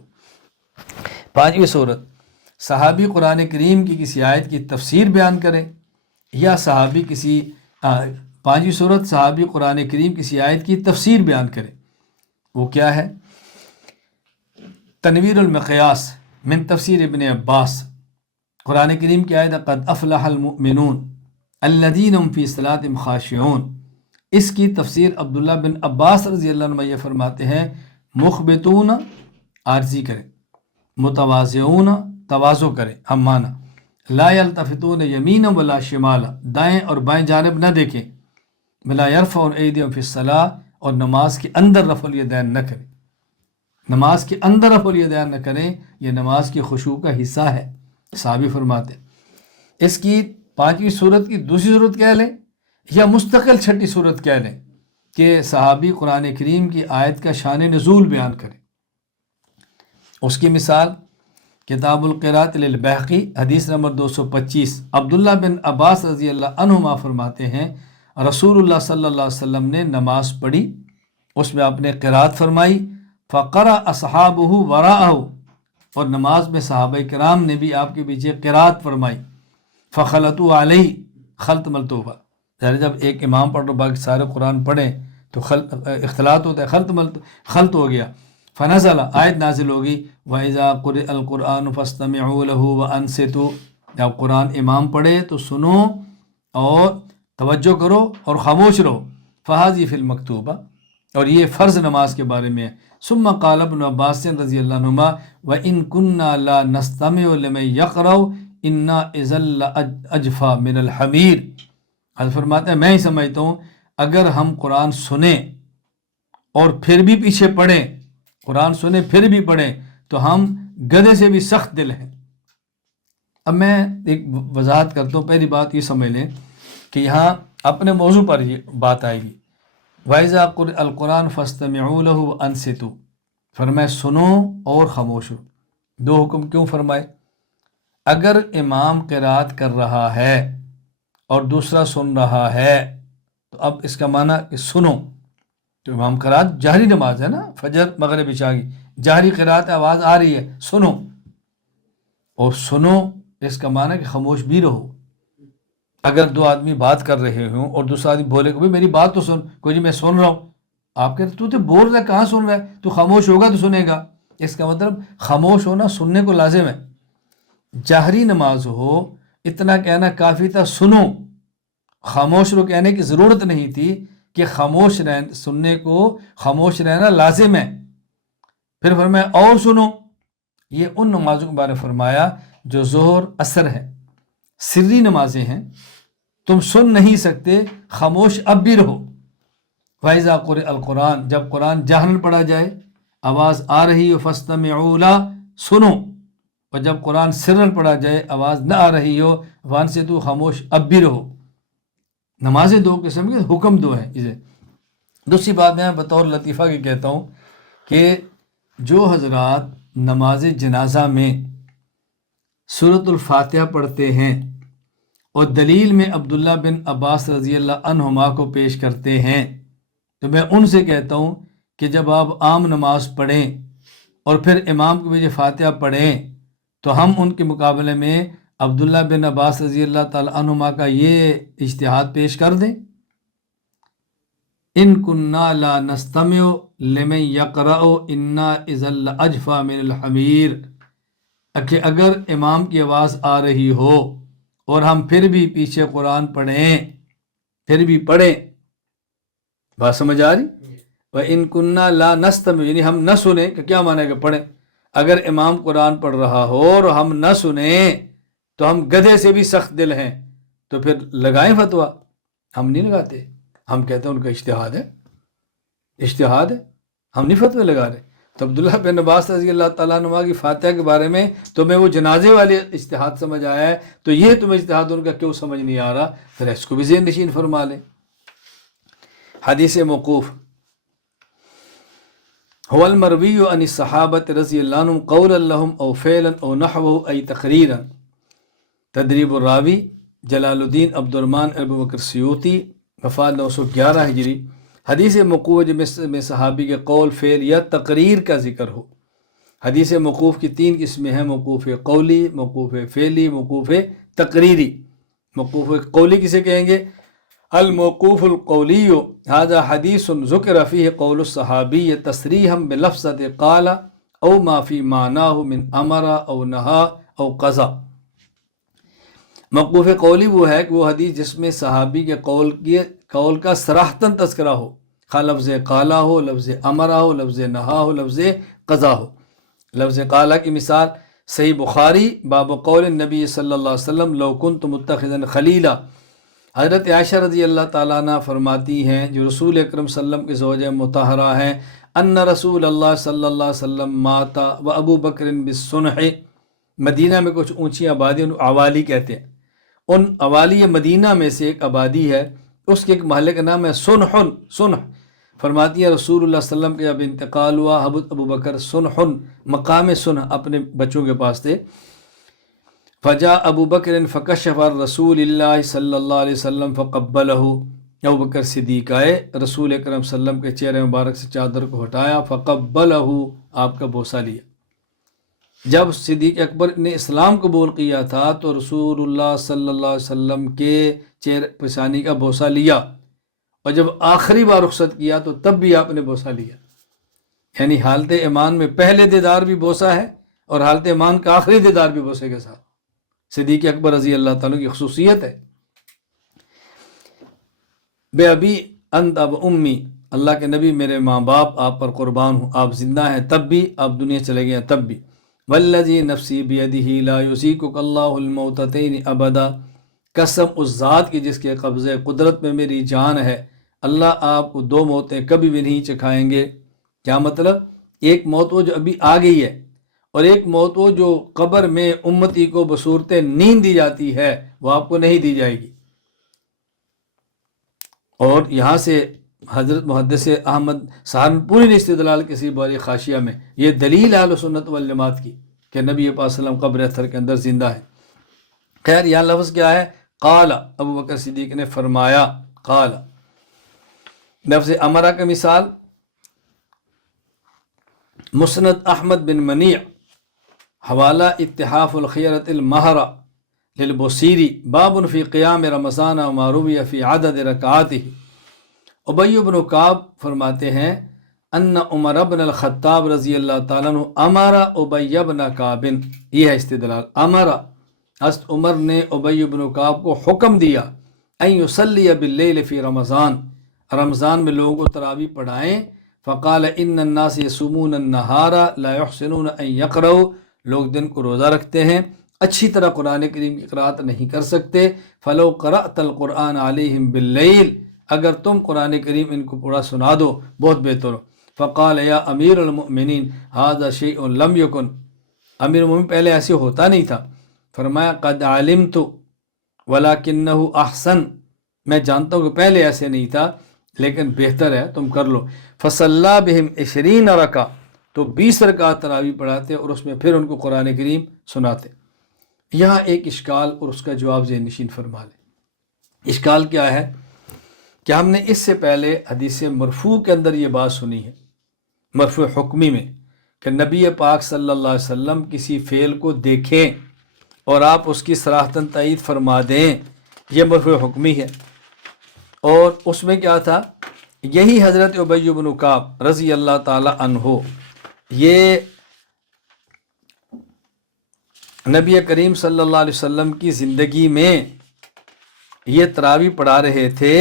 5ویں صورت، صحابی قرآن کریم کی کسی آیت کی تفسیر بیان کریں، یا صحابی کسی 5ویں صورت صحابی قرآن کریم کسی آیت کی تفسیر بیان کریں. وہ کیا ہے؟ تنویر المقیاس من تفسیر ابن عباس، قرآن کریم کی آیت قد افلح المؤمنون الذین هم فی صلاتہم خاشعون، اس کی تفسیر عبداللہ بن عباس رضی اللہ عنہ یہ فرماتے ہیں مخبتون عارضی کریں، متواضعون تواضع کریں، ہم مانا، لا یلتفتون یمینا ولا شمالا، دائیں اور بائیں جانب نہ دیکھیں، ولا یرفعون ایدیہم فی الصلاۃ، اور نماز کے اندر رفع الیدین نہ کریں. نماز کے اندر رفع الیدین نہ کریں، یہ نماز کی خشوع کا حصہ ہے. صحابی فرماتے ہیں. اس کی 5ویں صورت کی دوسری صورت کہہ لیں یا مستقل 6ٹھی صورت کہہ لیں کہ صحابی قرآن کریم کی آیت کا شان نزول بیان کریں. اس کی مثال کتاب القراءت للبیہقی حدیث نمبر 225۔ عبداللہ بن عباس رضی اللہ عنہما فرماتے ہیں رسول اللہ صلی اللہ علیہ وسلم نے نماز پڑھی، اس میں آپ نے قراءت فرمائی، فقرأ اصحابہ وراءہ، اور نماز میں صحابہ کرام نے بھی آپ کے پیچھے قراءت فرمائی، فخلطوا علیہ، خلط ملطوفہ، یعنی جب ایک امام پڑھ رہا باقی سارے قرآن پڑھیں تو اختلاط ہوتا ہے، خلط ہو گیا۔ فنزل، آیت نازل ہوگی، وَإِذَا قُرِئَ الْقُرْآنُ فَاسْتَمِعُوا لَهُ وَأَنصِتُوا، جب قرآن امام پڑھے تو سنو اور توجہ کرو اور خاموش رہو۔ فَهَذِهِ فِي الْمَكْتُوبَةِ، اور یہ فرض نماز کے بارے میں ہے۔ ثم قال ابن عباس رضی اللہ عنہما وَإِن كُنَّا لَا نَسْتَمِعُ لِمَن يَقْرَأُ إِنَّا إِذًا لَأَجْفَى مِنَ الْحَمِيرِ، حضرت فرماتے ہیں میں ہی سمجھتا ہوں اگر ہم قرآن سنیں اور پھر بھی پیچھے پڑھیں، قرآن سنیں پھر بھی پڑھیں تو ہم گدھے سے بھی سخت دل ہیں۔ اب میں ایک وضاحت کرتا ہوں، پہلی بات یہ سمجھ لیں کہ یہاں اپنے موضوع پر یہ بات آئے گی، وَإِذَا قُرِئَ الْقُرْآنُ فَاسْتَمِعُوا لَهُ وَأَنصِتُوا، فرمائے سنو اور خاموش ہو۔ دو حکم کیوں فرمائے؟ اگر امام قرات کر رہا ہے اور دوسرا سن رہا ہے تو اب اس کا معنی کہ سنو، تو امام قرات جہری نماز ہے نا، فجر مغرب عشاء کی جہری قرات آواز آ رہی ہے، سنو، اور سنو اس کا معنی کہ خاموش بھی رہو۔ اگر دو آدمی بات کر رہے ہوں اور دوسرا آدمی بولے کہ میری بات تو سن، کوئی جی میں سن رہا ہوں، آپ کہتے تو تے بول رہا ہے، کہاں سن رہا ہے، تو خاموش ہوگا تو سنے گا، اس کا مطلب خاموش ہونا سننے کو لازم ہے۔ جہری نماز ہو اتنا کہنا کافی تھا، سنو، خاموش رو کہنے کی ضرورت نہیں تھی کہ خاموش سننے کو خاموش رہنا لازم ہے۔ پھر فرمایا اور سنو، یہ ان نمازوں کے بارے میں فرمایا جو ظہر اثر ہے، سری نمازیں ہیں، تم سن نہیں سکتے، خاموش اب بھی رہو۔ وَإِذَا قُرِئَ الْقُرْآنُ، جب قرآن جہرن پڑھا جائے، آواز آ رہی ہو، فَاسْتَمِعُوا لَهُ، سنو، اور جب قرآن سرن پڑھا جائے آواز نہ آ رہی ہو، وَأَنصِتُوا، خاموش اب بھی رہو۔ نمازیں دو قسم کے، حکم دو ہیں اسے۔ دوسری بات میں بطور لطیفہ کی کہتا ہوں کہ جو حضرات نماز جنازہ میں سورۃ الفاتحہ پڑھتے ہیں اور دلیل میں عبداللہ بن عباس رضی اللہ عنہما کو پیش کرتے ہیں، تو میں ان سے کہتا ہوں کہ جب آپ عام نماز پڑھیں اور پھر امام کے پیچھے فاتحہ پڑھیں تو ہم ان کے مقابلے میں عبداللہ بن عباس رضی اللہ تعالی عنہما کا یہ اجتہاد پیش کر دیں، ان کننا لا نستمع لمن یقرأ انا اذا لاجفا من الحمیر، کہ اگر امام کی آواز آ رہی ہو اور ہم پھر بھی پیچھے قرآن پڑھیں، پھر بھی پڑھیں، بات سمجھ آ رہی؟ وَإِن كُنَّا لَا نَسْتَمِعُ، یعنی ہم نہ سنیں، کہ کیا معنی ہے کہ پڑھیں؟ اگر امام قرآن پڑھ رہا ہو اور ہم نہ سنیں تو ہم گدھے سے بھی سخت دل ہیں، تو پھر لگائیں فتویٰ؟ ہم نہیں لگاتے، ہم کہتے ہیں ان کا اجتہاد ہے، اجتہاد ہے، ہم نہیں فتوے لگا رہے۔ تو عبداللہ بن عباس رضی اللہ تعالیٰ عنہ کی فاتحہ کے بارے میں تمہیں وہ جنازے والے اجتہاد سمجھ آیا ہے، تو یہ تمہیں اجتہاد ان کا کیوں سمجھ نہیں آ رہا؟ پھر اس کو بھی ذہن نشین فرما لیں۔ حدیث موقوف، هو المروی عن الصحابۃ رضی اللہ عنہم قولا لهم او فعلا او نحوه ای تقریرا، تدریب الراوی، جلال الدین عبد الرحمن ابو بکر سیوطی، وفات 911 ہجری۔ حدیث موقوف میں صحابی کے قول، فعل یا تقریر کا ذکر ہو۔ حدیث موقوف کی 3 قسمیں ہیں، موقوف قولی، موقوف فعلی، موقوف تقریری۔ موقوف قولی کسے کہیں گے؟ الموقوف القولی هذا حدیث ذکر فیہ قول الصحابی تصریحا بلفظۃ قال او ما فی معناہ من امر او نہا او قضا۔ موقوف قولی وہ ہے کہ وہ حدیث جس میں صحابی کے قول کا صراحتاً تذکرہ ہو، خواہ لفظ قالا ہو، لفظ امرا ہو، لفظ نہا ہو، لفظ قضا ہو۔ لفظ قالا کی مثال صحیح بخاری باب قول النبی صلی اللہ علیہ وسلم لو کنت متخذا خلیلا، حضرت عائشہ رضی اللہ تعالیٰ عنہ فرماتی ہیں جو رسول اکرم صلی اللہ علیہ وسلم کے زوجہ مطہرہ ہیں، ان رسول اللہ صلی اللہ علیہ وسلم ماتا و ابو بکر بالصنح، مدینہ میں کچھ اونچی آبادی ان عوالی کہتے ہیں، ان عوالی مدینہ میں سے ایک آبادی ہے، اس کے ایک محلے کا نام ہے صنح، فرماتی ہیں رسول اللہ صلی اللہ علیہ وسلم کے جب انتقال ہوا، حضرت ابو بکر سنحن مقام سنح اپنے بچوں کے پاس تھے، فجاء ابو بکر فکشف رسول اللہ صلی اللہ علیہ وسلم فقبلہ، ابو بکر صدیق آئے، رسول اکرم صلی اللہ علیہ وسلم کے چہرے مبارک سے چادر کو ہٹایا، فقبلہ، آپ کا بوسہ لیا۔ جب صدیق اکبر نے اسلام قبول کیا تھا تو رسول اللہ صلی اللہ علیہ وسلم کے چہرے پیشانی کا بوسہ لیا، اور جب آخری بار رخصت کیا تو تب بھی آپ نے بوسہ لیا۔ یعنی حالت ایمان میں پہلے دیدار بھی بوسہ ہے، اور حالت ایمان کا آخری دیدار بھی بوسے کے ساتھ۔ صدیق اکبر رضی اللہ تعالیٰ کی خصوصیت ہے۔ بے ابی انت اب امی، اللہ کے نبی میرے ماں باپ آپ پر قربان ہوں، آپ زندہ ہیں تب بھی، آپ دنیا چلے گئے ہیں تب بھی۔ والذی نفسی بیدہ لا یذیقک اللہ الموتتین ابدا، قسم اس ذات کی جس کے قبضے قدرت میں میری جان ہے، اللہ آپ کو دو موتیں کبھی بھی نہیں چکھائیں گے۔ کیا مطلب؟ ایک موت وہ جو ابھی آ گئی ہے، اور ایک موت وہ جو قبر میں امتی کو بصورت نیند دی جاتی ہے، وہ آپ کو نہیں دی جائے گی۔ اور یہاں سے حضرت محدث احمد سہارنپوری نے استدلال کسی باری خاشیہ میں یہ دلیل اہل سنت والجماعت کی کہ نبی پاک صلی اللہ علیہ وسلم قبر اثر کے اندر زندہ ہے۔ خیر یہاں لفظ کیا ہے؟ قال، ابو بکر صدیق نے فرمایا، قال لفظ امرہ کا مثال مسند احمد بن منیع، حوالہ اتحاف الخیرۃ المہرہ للبصیری، باب فی قیام رمضان وما روی فی عدد رکعاتہ۔ ابی بن کعب فرماتے ہیں ان عمر بن الخطاب رضی اللہ تعالیٰ عنہ امر ابی بن کعب، یہ ہے استدلال، امر، حضرت عمر نے ابی بن کعب کو حکم دیا ان یصلی باللیل فی رمضان، رمضان میں لوگوں کو تراویح پڑھائیں۔ فقال ان الناس یصومون النہار لا یحسنون ان یقرؤوا، لوگ دن کو روزہ رکھتے ہیں، اچھی طرح قرآن کریم کی قرأت نہیں کر سکتے۔ فلو قرأت القرآن علیہم باللیل، اگر تم قرآن کریم ان کو پورا سنا دو بہت بہتر ہو۔ فقال یا امیر المؤمنین ھذا شیء لم یکن، امیر المؤمنین پہلے ایسے ہوتا نہیں تھا۔ فرمایا قد علمت ولکنہ احسن، میں جانتا ہوں کہ پہلے ایسے نہیں تھا لیکن بہتر ہے تم کر لو۔ فصلی بہم 20 رکعہ، تو 20 رکعت تراویح پڑھاتے اور اس میں پھر ان کو قرآن کریم سناتے۔ یہاں ایک اشکال اور اس کا جواب ذہن نشین فرما لیں۔ اشکال کیا ہے کہ ہم نے اس سے پہلے حدیث مرفوع کے اندر یہ بات سنی ہے، مرفوع حکمی میں، کہ نبی پاک صلی اللہ علیہ وسلم کسی فعل کو دیکھیں اور آپ اس کی صراحتاً تائید فرما دیں، یہ مرفوع حکمی ہے۔ اور اس میں کیا تھا؟ یہی حضرت ابی بن کعب رضی اللہ تعالی عنہ یہ نبی کریم صلی اللہ علیہ وسلم کی زندگی میں یہ تراویح پڑھا رہے تھے،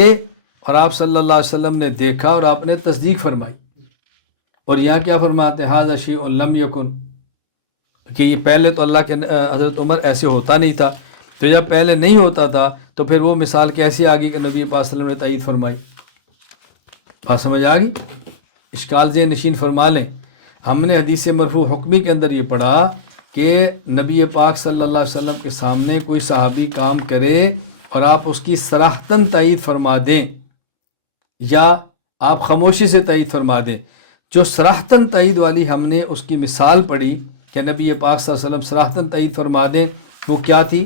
اور آپ صلی اللہ علیہ وسلم نے دیکھا اور آپ نے تصدیق فرمائی۔ اور یہاں کیا فرماتے ہیں؟ ھذا شیء لم یکن، کہ یہ پہلے تو اللہ کے حضرت عمر ایسے ہوتا نہیں تھا، تو جب پہلے نہیں ہوتا تھا تو پھر وہ مثال کیسی آگی کہ نبی پاک صلی اللہ علیہ وسلم نے تائید فرمائی؟ بات سمجھ آ گئی؟ اشکال ذہن نشین فرما لیں۔ ہم نے حدیث مرفوع حکمی کے اندر یہ پڑھا کہ نبی پاک صلی اللہ علیہ وسلم کے سامنے کوئی صحابی کام کرے اور آپ اس کی صراحتاً تائید فرما دیں، یا آپ خاموشی سے تائید فرما دیں۔ جو صراحتاً تائید والی ہم نے اس کی مثال پڑھی کہ نبی پاک صلی اللہ علیہ وسلم صراحتاً تائید فرما دیں، وہ کیا تھی؟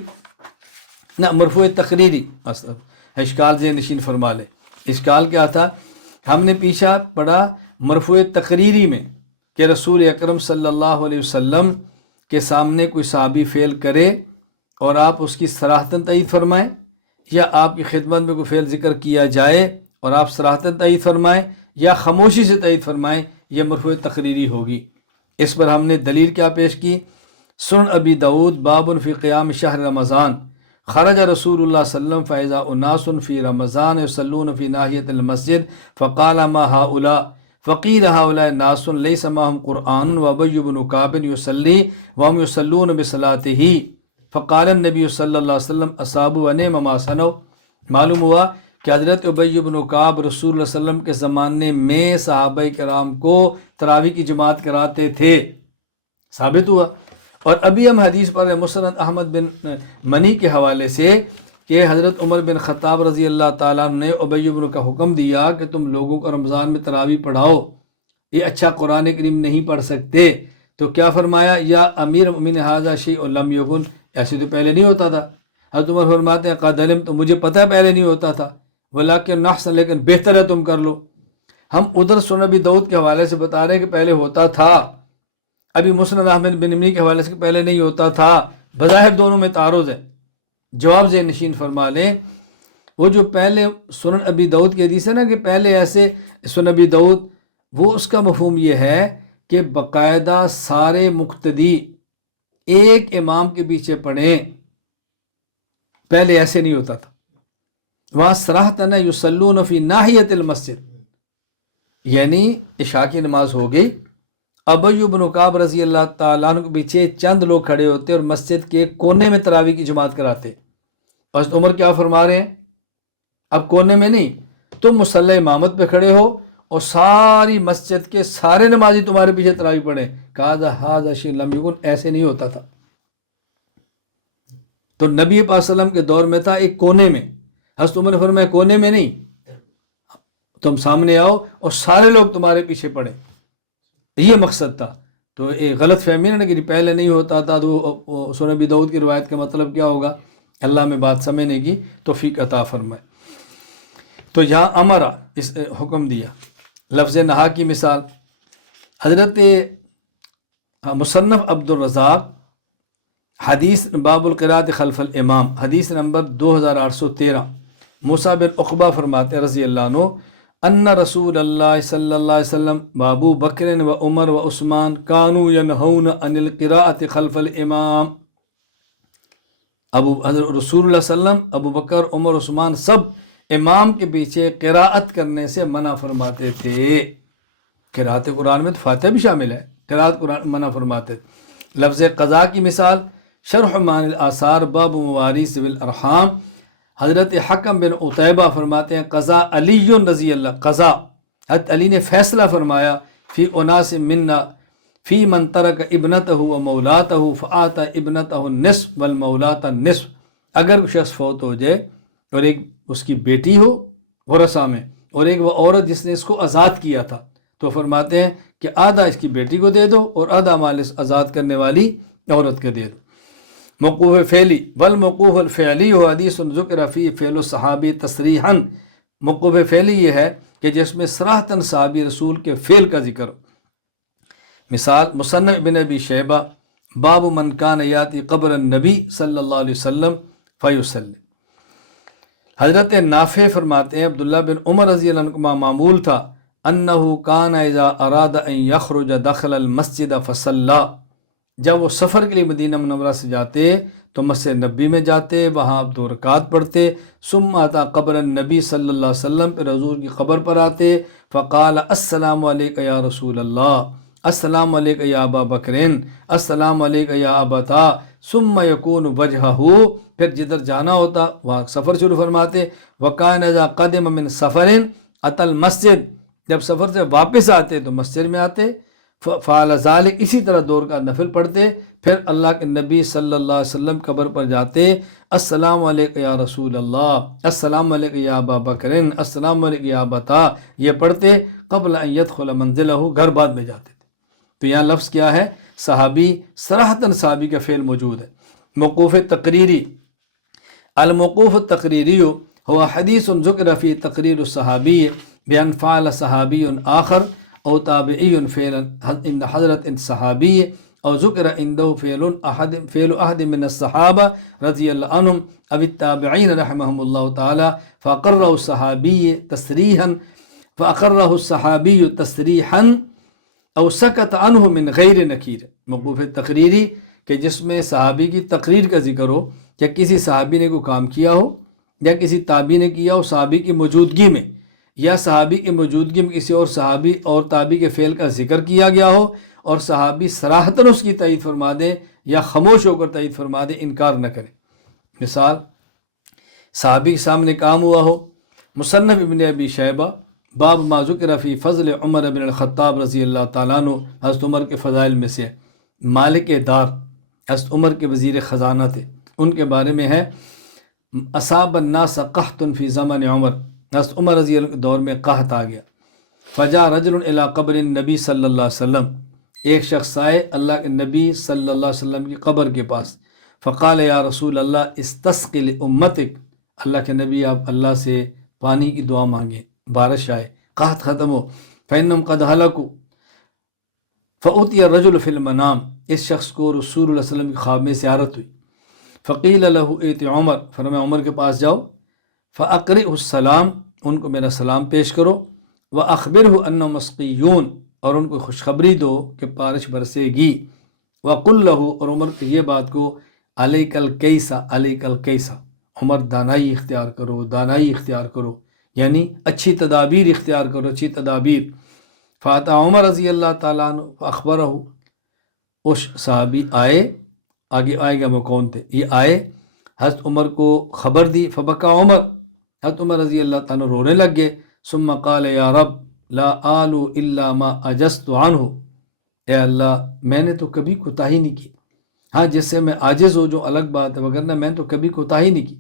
نہ مرفوع تقریری، اشکال ذہن نشین فرما لیں۔ اشکال کیا تھا؟ ہم نے پیچھا پڑھا مرفوع تقریری میں کہ رسول اکرم صلی اللہ علیہ وسلم کے سامنے کوئی صحابی فعل کرے اور آپ اس کی صراحتاً تائید فرمائیں، یا آپ کی خدمت میں کوئی فعل ذکر کیا جائے اور آپ صراحتاً تائید فرمائیں یا خاموشی سے تائید فرمائیں، یہ مرفوع تقریری ہوگی۔ اس پر ہم نے دلیل کیا پیش کی؟ سنن ابی داود باب فی قیام شہر رمضان، خرج رسول اللہ صلی اللہ علیہ وسلم فاذا اناس فی رمضان یصلون فی ناحیۃ المسجد فقال ما هؤلاء فقیل هؤلاء الناس لیس معهم قرآن وابی بن کعب یصلی وهم یصلون بصلاته فقال النبی صلی اللہ علیہ وسلم اصابوا ونعم ما صنعوا۔ معلوم ہوا کہ حضرت ابی بن کعب رسول اللہ صلی اللہ علیہ وسلم کے زمانے میں صحابہ کرام کو تراویح کی جماعت کراتے تھے، ثابت ہوا۔ اور ابھی ہم حدیث پر مسند احمد بن منی کے حوالے سے کہ حضرت عمر بن خطاب رضی اللہ تعالیٰ عنہ نے ابی بن کا حکم دیا کہ تم لوگوں کو رمضان میں تراویح پڑھاؤ، یہ اچھا قرآن کریم نہیں پڑھ سکتے، تو کیا فرمایا؟ یا امیر المؤمنین ھذا شیء لم یکن، ایسے تو پہلے نہیں ہوتا تھا۔ حضرت عمر فرماتے ہیں قد علمت، تو مجھے پتہ ہے پہلے نہیں ہوتا تھا، ولکن احسن، لیکن بہتر ہے تم کر لو۔ ہم ادھر سنن ابی داؤد کے حوالے سے بتا رہے ہیں کہ پہلے ہوتا تھا، ابھی مسند احمد بن حنبل کے حوالے سے پہلے نہیں ہوتا تھا، بظاہر دونوں میں تعارض ہے۔ جواب ذہن نشین فرما لیں، وہ جو پہلے سنن ابی داؤد کی حدیث ہے نا کہ پہلے ایسے سنن ابی داؤد، وہ اس کا مفہوم یہ ہے کہ باقاعدہ سارے مقتدی ایک امام کے پیچھے پڑھیں، پہلے ایسے نہیں ہوتا تھا۔ وہاں صراحتاً یصلون فی ناحیۃ المسجد، یعنی عشاء کی نماز ہو گئی، ابی بن کعب رضی اللہ تعالیٰ عنہ کے پیچھے چند لوگ کھڑے ہوتے اور مسجد کے کونے میں تراویح کی جماعت کراتے۔ حضرت عمر کیا فرما رہے ہیں؟ اب کونے میں نہیں، تم مصلی امامت پہ کھڑے ہو اور ساری مسجد کے سارے نمازی تمہارے پیچھے تراویح پڑھیں۔ کہا ھذا شیء لم یکن، ایسے نہیں ہوتا تھا۔ تو نبی پاک صلی اللہ علیہ وسلم کے دور میں تھا ایک کونے میں، حضرت عمر نے فرمایا کونے میں نہیں، تم سامنے آؤ اور سارے لوگ تمہارے پیچھے پڑھیں، یہ مقصد تھا۔ تو ایک غلط فہمی ہے نا کہ پہلے نہیں ہوتا تھا، تو سنن ابی داؤد کی روایت کا مطلب کیا ہوگا؟ اللہ میں بات سمجھنے کی توفیق عطا فرمائے۔ تو یہاں امرا، اس حکم دیا، لفظ نہا کی مثال حضرت مصنف عبد الرزاق حدیث باب القراءۃ خلف الامام، حدیث نمبر 2813، موسیٰ بن عقبہ فرماتے رضی اللہ عنہ ان رسول اللہ صلی اللہ علیہ وسلم وابو بکر و عمر و عثمان کانوا ینہون عن القراءۃ خلف الامام، حضرت رسول اللہ صلی اللہ علیہ وسلم، ابو بکر، عمر، عثمان سب امام کے پیچھے قراءت کرنے سے منع فرماتے تھے۔ قراءت قرآن میں تو فاتحہ بھی شامل ہے، قراءت قرآن منع فرماتے تھے۔ لفظ قضاء کی مثال شرح معانی الآثار باب مواریث بالارحام، حضرت حکم بن عتیبہ فرماتے ہیں قضا علی رضی اللہ، قضا حضرت علی نے فیصلہ فرمایا فی اناس منا فی من ترک ابنتہ و مولاتہ فآتا ابنتہ النصف والمولات النصف، اگر شخص فوت ہو جائے اور ایک اس کی بیٹی ہو ورثہ میں اور ایک وہ عورت جس نے اس کو آزاد کیا تھا، تو فرماتے ہیں کہ آدھا اس کی بیٹی کو دے دو اور آدھا مال اس آزاد کرنے والی عورت کو دے دو۔ موقوف فعلی والموقوف الفعلی ہو حدیث ذکر فی فعل الصحابی تصریحا، موقوف فعلی یہ ہے کہ جس میں صراحتاً صحابی رسول کے فعل کا ذکر ہو۔ مثال مصنف ابن ابی شیبہ باب من کان یاتی قبر النبی صلی اللہ علیہ وسلم فیصلی، حضرت نافع فرماتے ہیں عبداللہ بن عمر رضی اللہ عنہ معمول تھا انہو کان اذا اراد ان یخرج دخل المسجد فصلی، جب وہ سفر کے لیے مدینہ منورہ سے جاتے تو مسجد نبی میں جاتے، وہاں اب 2 رکعت پڑھتے، ثم آتا قبر النبی صلی اللہ علیہ وسلم، پھر حضور کی قبر پر آتے، فقال السلام علیک یا رسول اللہ، السلام علیک یا ابا بکرین، السلام علیک یا ابتا، ثم یکون وجہہ، پھر جدھر جانا ہوتا وہاں سفر شروع فرماتے، وکان اذا قدم من سفر اتی المسجد، جب سفر سے واپس آتے تو مسجد میں آتے، فعل ذالک، اسی طرح 2 رکعت نفل پڑھتے، پھر اللہ کے نبی صلی اللہ علیہ وسلم قبر پر جاتے، السلام علیک یا رسول اللہ، السلام علیک یا ابا بکرین، السلام علیک یا ابتا، یہ پڑھتے قبل ان یدخل منزلہ، گھر بعد میں جاتے تھے۔ تو یہاں لفظ کیا ہے؟ صحابی، صراحتاً صحابی کا فعل موجود ہے۔ موقوف تقریری، الموقوف التقریری هو حدیث ذکر فی تقریر الصحابی بأن فعل صحابی آخر او تابعی فعلا عند حضرت صحابی او ذکر عنده فعل احد من الصحابہ رضی اللہ عنہم او التابعین رحمهم اللہ تعالی فاقرہ الصحابی تصریحا او سکت عنہ من غیر نکیر۔ موقوف تقریری کہ جس میں صحابی کی تقریر کا ذکر ہو، یا کسی صحابی نے کوئی کام کیا ہو یا کسی تابعی نے کیا ہو صحابی کی موجودگی میں، یا صحابی کی موجودگی میں کسی اور صحابی اور تابعی کے فعل کا ذکر کیا گیا ہو اور صحابی صراحتاً اس کی تائید فرما دے یا خاموش ہو کر تائید فرما دے، انکار نہ کرے۔ مثال صحابی کے سامنے کام ہوا ہو، مصنف ابن ابی شیبہ باب ما ذکر فی فضل عمر بن الخطاب رضی اللہ تعالیٰ عنہ، حضرت عمر کے فضائل میں سے مالک دار حضرت عمر کے وزیر خزانہ تھے، ان کے بارے میں ہے اصاب الناس قحط فی زمن عمر، حضرت عمر رضی اللہ عنہ کے دور میں قحط آ گیا. فجاء رجل الی قبر النبی صلی اللہ علیہ وسلم، ایک شخص آئے اللہ کے نبی صلی اللہ علیہ وسلم کی قبر کے پاس. فقال یا رسول اللہ استسقِ لامتک، اللہ کے نبی آپ اللہ سے پانی کی دعا مانگیں، بارش آئے، قحط ختم ہو. فإنهم قد هلكوا. فأتي الرجل في المنام، اس شخص کو رسول اللہ صلی اللہ علیہ وسلم کی خواب میں زیارت ہوئی. فقیل له ائت عمر، فرمایا عمر کے پاس جاؤ. فأقرئه السلام، ان کو میرا سلام پیش کرو. وأخبره أنهم مسقيون، اور ان کو خوشخبری دو کہ بارش برسے گی. وقل له، اور عمر کی یہ بات کو، علیک الکیسا علیک الکیسا، عمر دانائی اختیار کرو، دانائی اختیار کرو، یعنی اچھی تدابیر اختیار کرو، اچھی تدابیر. فاتا عمر رضی اللہ تعالیٰ عنہ فاخبرہ، اس صحابی آئے، آگے آئے گا وہ کون تھے، یہ آئے حضرت عمر کو خبر دی. فبکا عمر، حضرت عمر رضی اللہ تعالیٰ عنہ رونے لگ گئے. ثم قال یا رب لا آلو الا ما عجزت عنہ، اے اللہ میں نے تو کبھی کوتاہی نہیں کی، ہاں جس سے میں عاجز ہو جو الگ بات ہے، وگرنہ میں تو کبھی کوتاہی نہیں کی.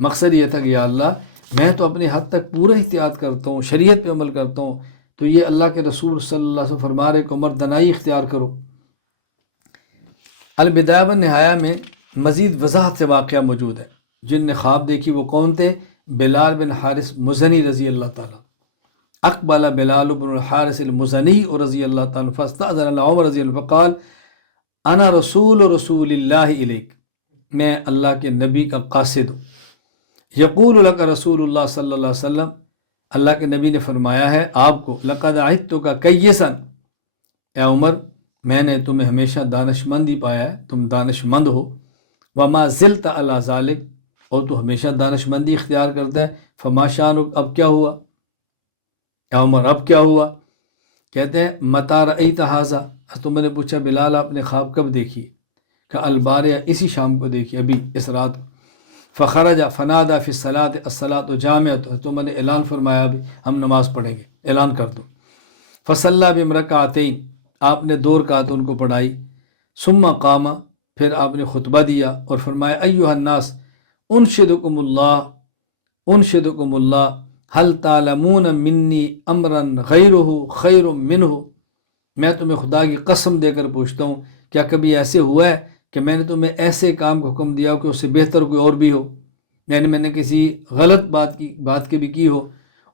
مقصد یہ تھا کہ یا اللہ میں تو اپنے حد تک پورا احتیاط کرتا ہوں، شریعت پہ عمل کرتا ہوں، تو یہ اللہ کے رسول صلی اللہ علیہ وسلم فرما رہے کہ عمر دنائی اختیار کرو. البدایہ والنہایہ میں مزید وضاحت سے واقعہ موجود ہے. جن نے خواب دیکھی وہ کون تھے؟ بلال بن حارث مزنی رضی اللہ تعالیٰ. اقبل بلال بن الحارث المزنی رضی اللہ تعالیٰ فاستأذن عمر رضی اللہ فقال انا رسول اللہ الیک، میں اللہ کے نبی کا قاصد ہوں. یقول لک رسول اللہ صلی اللہ علیہ وسلم، اللہ کے نبی نے فرمایا ہے آپ کو، لقد عہدتک کیسا، اے عمر میں نے تمہیں ہمیشہ دانش مند ہی پایا ہے، تم دانش مند ہو. وما زلت علی ذالک، اور تو ہمیشہ دانش مندی اختیار کرتا ہے. فما شانک، اب کیا ہوا، اے عمر اب کیا ہوا؟ کہتے ہیں متی رأیت ھذا، تم نے پوچھا بلال آپ نے خواب کب دیکھی؟ کہ البارحہ، اسی شام کو دیکھی، ابھی اس رات کو. فخرج فنادى فی الصلاۃ الصلاۃ جامعۃ، تم نے اعلان فرمایا ابھی ہم نماز پڑھیں گے، اعلان کر دو. فصلی بہم رکعتین، آپ نے 2 رکعت ان کو پڑھائی. ثم قام، پھر آپ نے خطبہ دیا اور فرمایا ایھا الناس انشدکم اللہ هل تعلمون منی امرا غیرہ خیر منہ، میں تمہیں خدا کی قسم دے کر پوچھتا ہوں کیا کبھی ایسے ہوا ہے کہ میں نے تمہیں ایسے کام کا حکم دیا ہو کہ اس سے بہتر کوئی اور بھی ہو، یعنی میں نے کسی غلط بات کی بھی کی ہو؟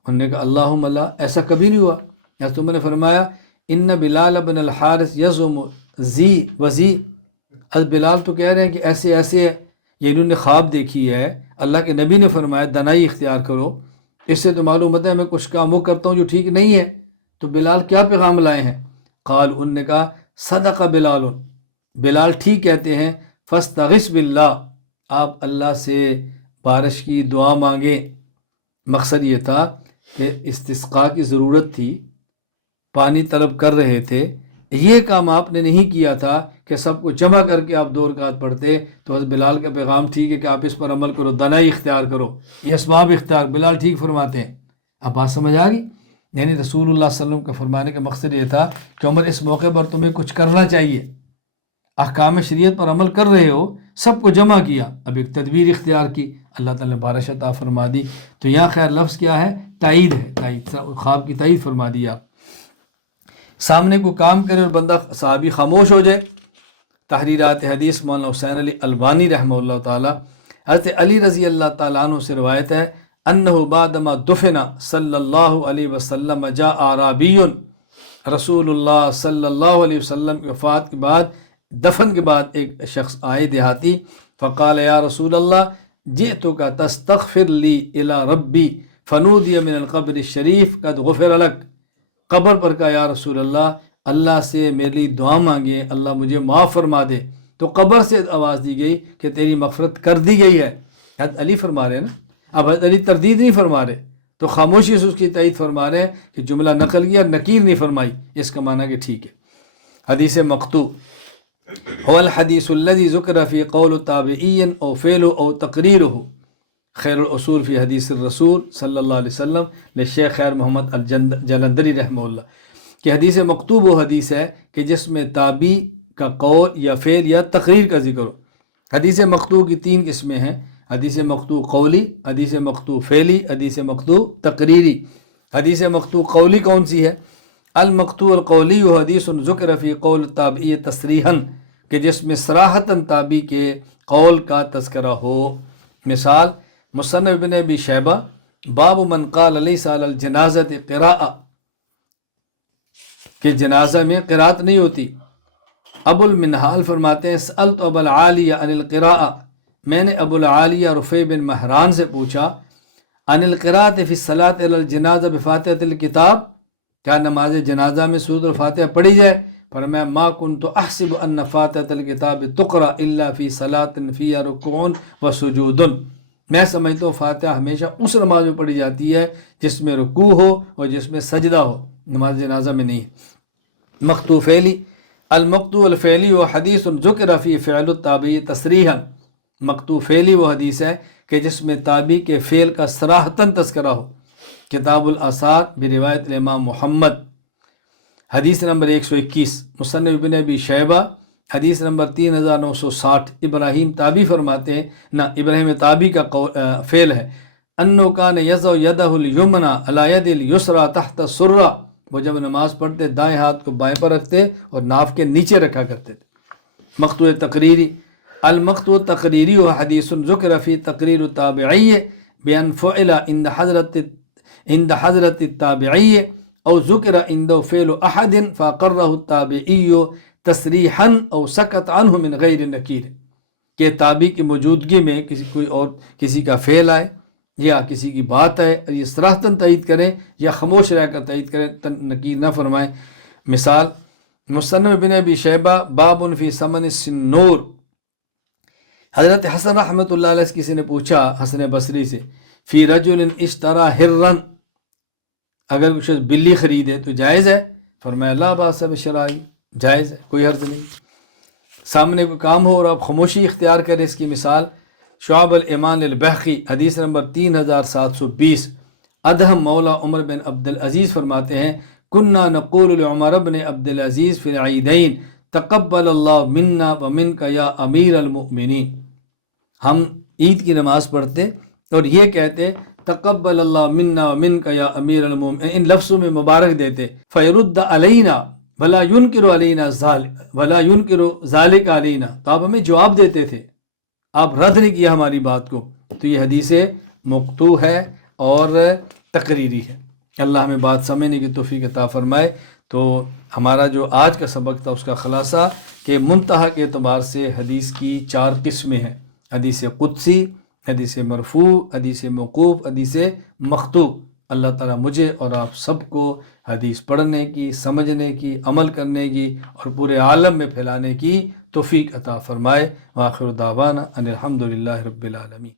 انہوں نے کہا اللہم لا، ایسا کبھی نہیں ہوا. یا تم نے فرمایا ان بلال بن الحارث یزعم ذی وذی، حضرت بلال تو کہہ رہے ہیں کہ ایسے ایسے ہے، یہ انہوں نے خواب دیکھی ہے، اللہ کے نبی نے فرمایا دنائی اختیار کرو. اس سے تو معلوم ہوتا ہے میں کچھ کام وہ کرتا ہوں جو ٹھیک نہیں ہے، تو بلال کیا پیغام لائے ہیں؟ قال، انہوں نے کہا صدق بلال، بلال ٹھیک کہتے ہیں. فاستغث باللہ، آپ اللہ سے بارش کی دعا مانگیں. مقصد یہ تھا کہ استسقاء کی ضرورت تھی، پانی طلب کر رہے تھے. یہ کام آپ نے نہیں کیا تھا کہ سب کو جمع کر کے آپ 2 رکعت پڑھتے. تو حضرت بلال کا پیغام ٹھیک ہے کہ آپ اس پر عمل کرو، دنائی اختیار کرو، یہ اسباب اختیار، بلال ٹھیک فرماتے ہیں. اب بات سمجھ آ گئی؟ یعنی رسول اللہ صلی اللہ علیہ وسلم کا فرمانے کا مقصد یہ تھا کہ عمر اس موقع پر تمہیں کچھ کرنا چاہیے، احکام شریعت پر عمل کر رہے ہو، سب کو جمع کیا، اب ایک تدبیر اختیار کی، اللہ تعالیٰ نے بارش عطا فرما دی. تو یہاں خیر لفظ کیا ہے؟ تائید ہے، تائید، خواب کی تائید فرما دی. آپ سامنے کو کام کرے اور بندہ صحابی خاموش ہو جائے. تحریرات حدیث مولانا حسین علی البانی رحمہ اللہ تعالیٰ، حضرت علی رضی اللہ تعالیٰ عنہ سے روایت ہے انہ بعدما دفن صلی اللہ علیہ وسلم جاء اعرابی، رسول اللہ صلی اللہ علیہ وسلم کی وفات کے بعد، دفن کے بعد ایک شخص آئے دیہاتی. فقال یا رسول اللہ جئتک تستغفر لی الی ربی فنودی من القبر الشریف قد غفر لک، قبر پر کہا یا رسول اللہ اللہ سے میرے لیے دعا مانگے، اللہ مجھے معاف فرما دے. تو قبر سے آواز دی گئی کہ تیری مغفرت کر دی گئی ہے. حضرت علی فرما رہے ہیں نا، اب حضرت علی تردید نہیں فرما رہے، تو خاموشی سے اس کی تائید فرما رہے ہیں کہ جملہ نقل کیا، نکیر نہیں فرمائی، اس کا معنی کہ ٹھیک ہے. حدیث مقطوع هو الحدیث الذي ذکر فی قول تابعی او فعل او تقریر خیر الاصول فی حدیث الرسول صلی اللہ علیہ وسلم لشیخ خیر محمد الجلندری رحمہ اللہ، کہ حدیث مکتوب وہ حدیث ہے کہ جس میں تابعی کا قول یا فعل یا تقریر کا ذکر ہو. حدیث مکتوب کی 3 قسمیں ہیں. حدیث مقطوع قولی، حدیث مقطوع فعلی، حدیث مقطوع تقریری۔ حدیث مقطوع قولی کون سی ہے؟ المقطوع القولی حدیث ذکر فی قول تابعی تصریحاً، کہ جس میں صراحتاً تابعی کے قول کا تذکرہ ہو۔ مثال مصنف ابن ابی شیبہ باب من قال لیس علی الجنازۃ قراءۃ، کہ جنازہ میں قرات نہیں ہوتی۔ ابو المنہال فرماتے ہیں سألت ابو العالیہ عن القراءۃ، میں نے ابو العالیہ رفیع بن مہران سے پوچھا عن القراءۃ فی الصلاۃ علی الجنازہ بفاتحۃ الکتاب، کیا نماز جنازہ میں سورۃ الفاتحہ پڑھی جائے؟ فرمایا ما کنت احسب ان فاتحۃ الکتاب تقرأ الا فی صلاۃ فیہا رکوع و سجود، میں سمجھتا ہوں فاتحہ ہمیشہ اس نماز میں پڑھی جاتی ہے جس میں رکوع ہو اور جس میں سجدہ ہو، نماز جنازہ میں نہیں۔ مقطوع فعلی، المقطوع الفعلی و حدیث ذکر فی فعل التابعی تصریحا، مقطوع فعلی وہ حدیث ہے کہ جس میں تابعی کے فعل کا صراحتاً تذکرہ ہو۔ کتاب الآثار بروایت الامام محمد، حدیث نمبر 121، مصنف ابن ابی شیبہ حدیث نمبر 3960۔ ابراہیم تابعی فرماتے ہیں، نہ ابراہیم تابعی کا فعل ہے، انہ کان یضع یدہ الیمنی علی ید الیسری تحت السرہ، وہ جب نماز پڑھتے دائیں ہاتھ کو بائیں پر رکھتے اور ناف کے نیچے رکھا کرتے تھے۔ مقطوع تقریری، المقطوع تقریری و حدیث ذکر فی تقریر التابعی بان فعل عند حضرت التابعی او ذکر عند فعل احد فاقرہ التابعی تصریحا او سکت عنہ من غیر نکیر، کہ تابعی کی موجودگی میں کسی کا فعل آئے یا کسی کی بات ہے اور یہ صراحتاً تائید کریں یا خاموش رہ کر تائید کریں، نکیر نہ فرمائیں۔ مثال مصنف ابن ابی شیبہ باب فی ثمن السنور، حضرت حسن رحمۃ اللہ علیہ سے کسی نے پوچھا حسن بصری سے فی رجل اشترى حرا، اگر کچھ بلی خریدے تو جائز ہے؟ فرمایا لا باس بشرائی، جائز ہے، کوئی حرج نہیں۔ سامنے کوئی کام ہو اور آپ خاموشی اختیار کریں، اس کی مثال شعب الایمان البحقی حدیث نمبر 3720۔ ادہم مولا عمر بن عبد العزیز فرماتے ہیں کننا نقول لعمر بن عبد العزیز فی العیدین تقبل اللہ منا ومنک یا امیر المؤمنین، ہم عید کی نماز پڑھتے اور یہ کہتے تقبل اللہ منا ومنک یا امیر المؤمنین، ان لفظوں میں مبارک دیتے، فیرد علینا ولا ینکر علینا ولا ینکر ذالک علینا، تو آپ ہمیں جواب دیتے تھے، آپ رد نہیں کیا ہماری بات کو۔ تو یہ حدیث مقطوع ہے اور تقریری ہے۔ اللہ ہمیں بات سمجھنے کی توفیق عطا فرمائے۔ تو ہمارا جو آج کا سبق تھا اس کا خلاصہ کہ منتہا کے اعتبار سے حدیث کی 4 قسمیں ہیں، حدیث قدسی، حدیث مرفوع، حدیث موقوف، حدیث مقطوع۔ اللہ تعالیٰ مجھے اور آپ سب کو حدیث پڑھنے کی، سمجھنے کی، عمل کرنے کی اور پورے عالم میں پھیلانے کی توفیق عطا فرمائے۔ وآخر دعوانا ان الحمد للہ رب العالمین۔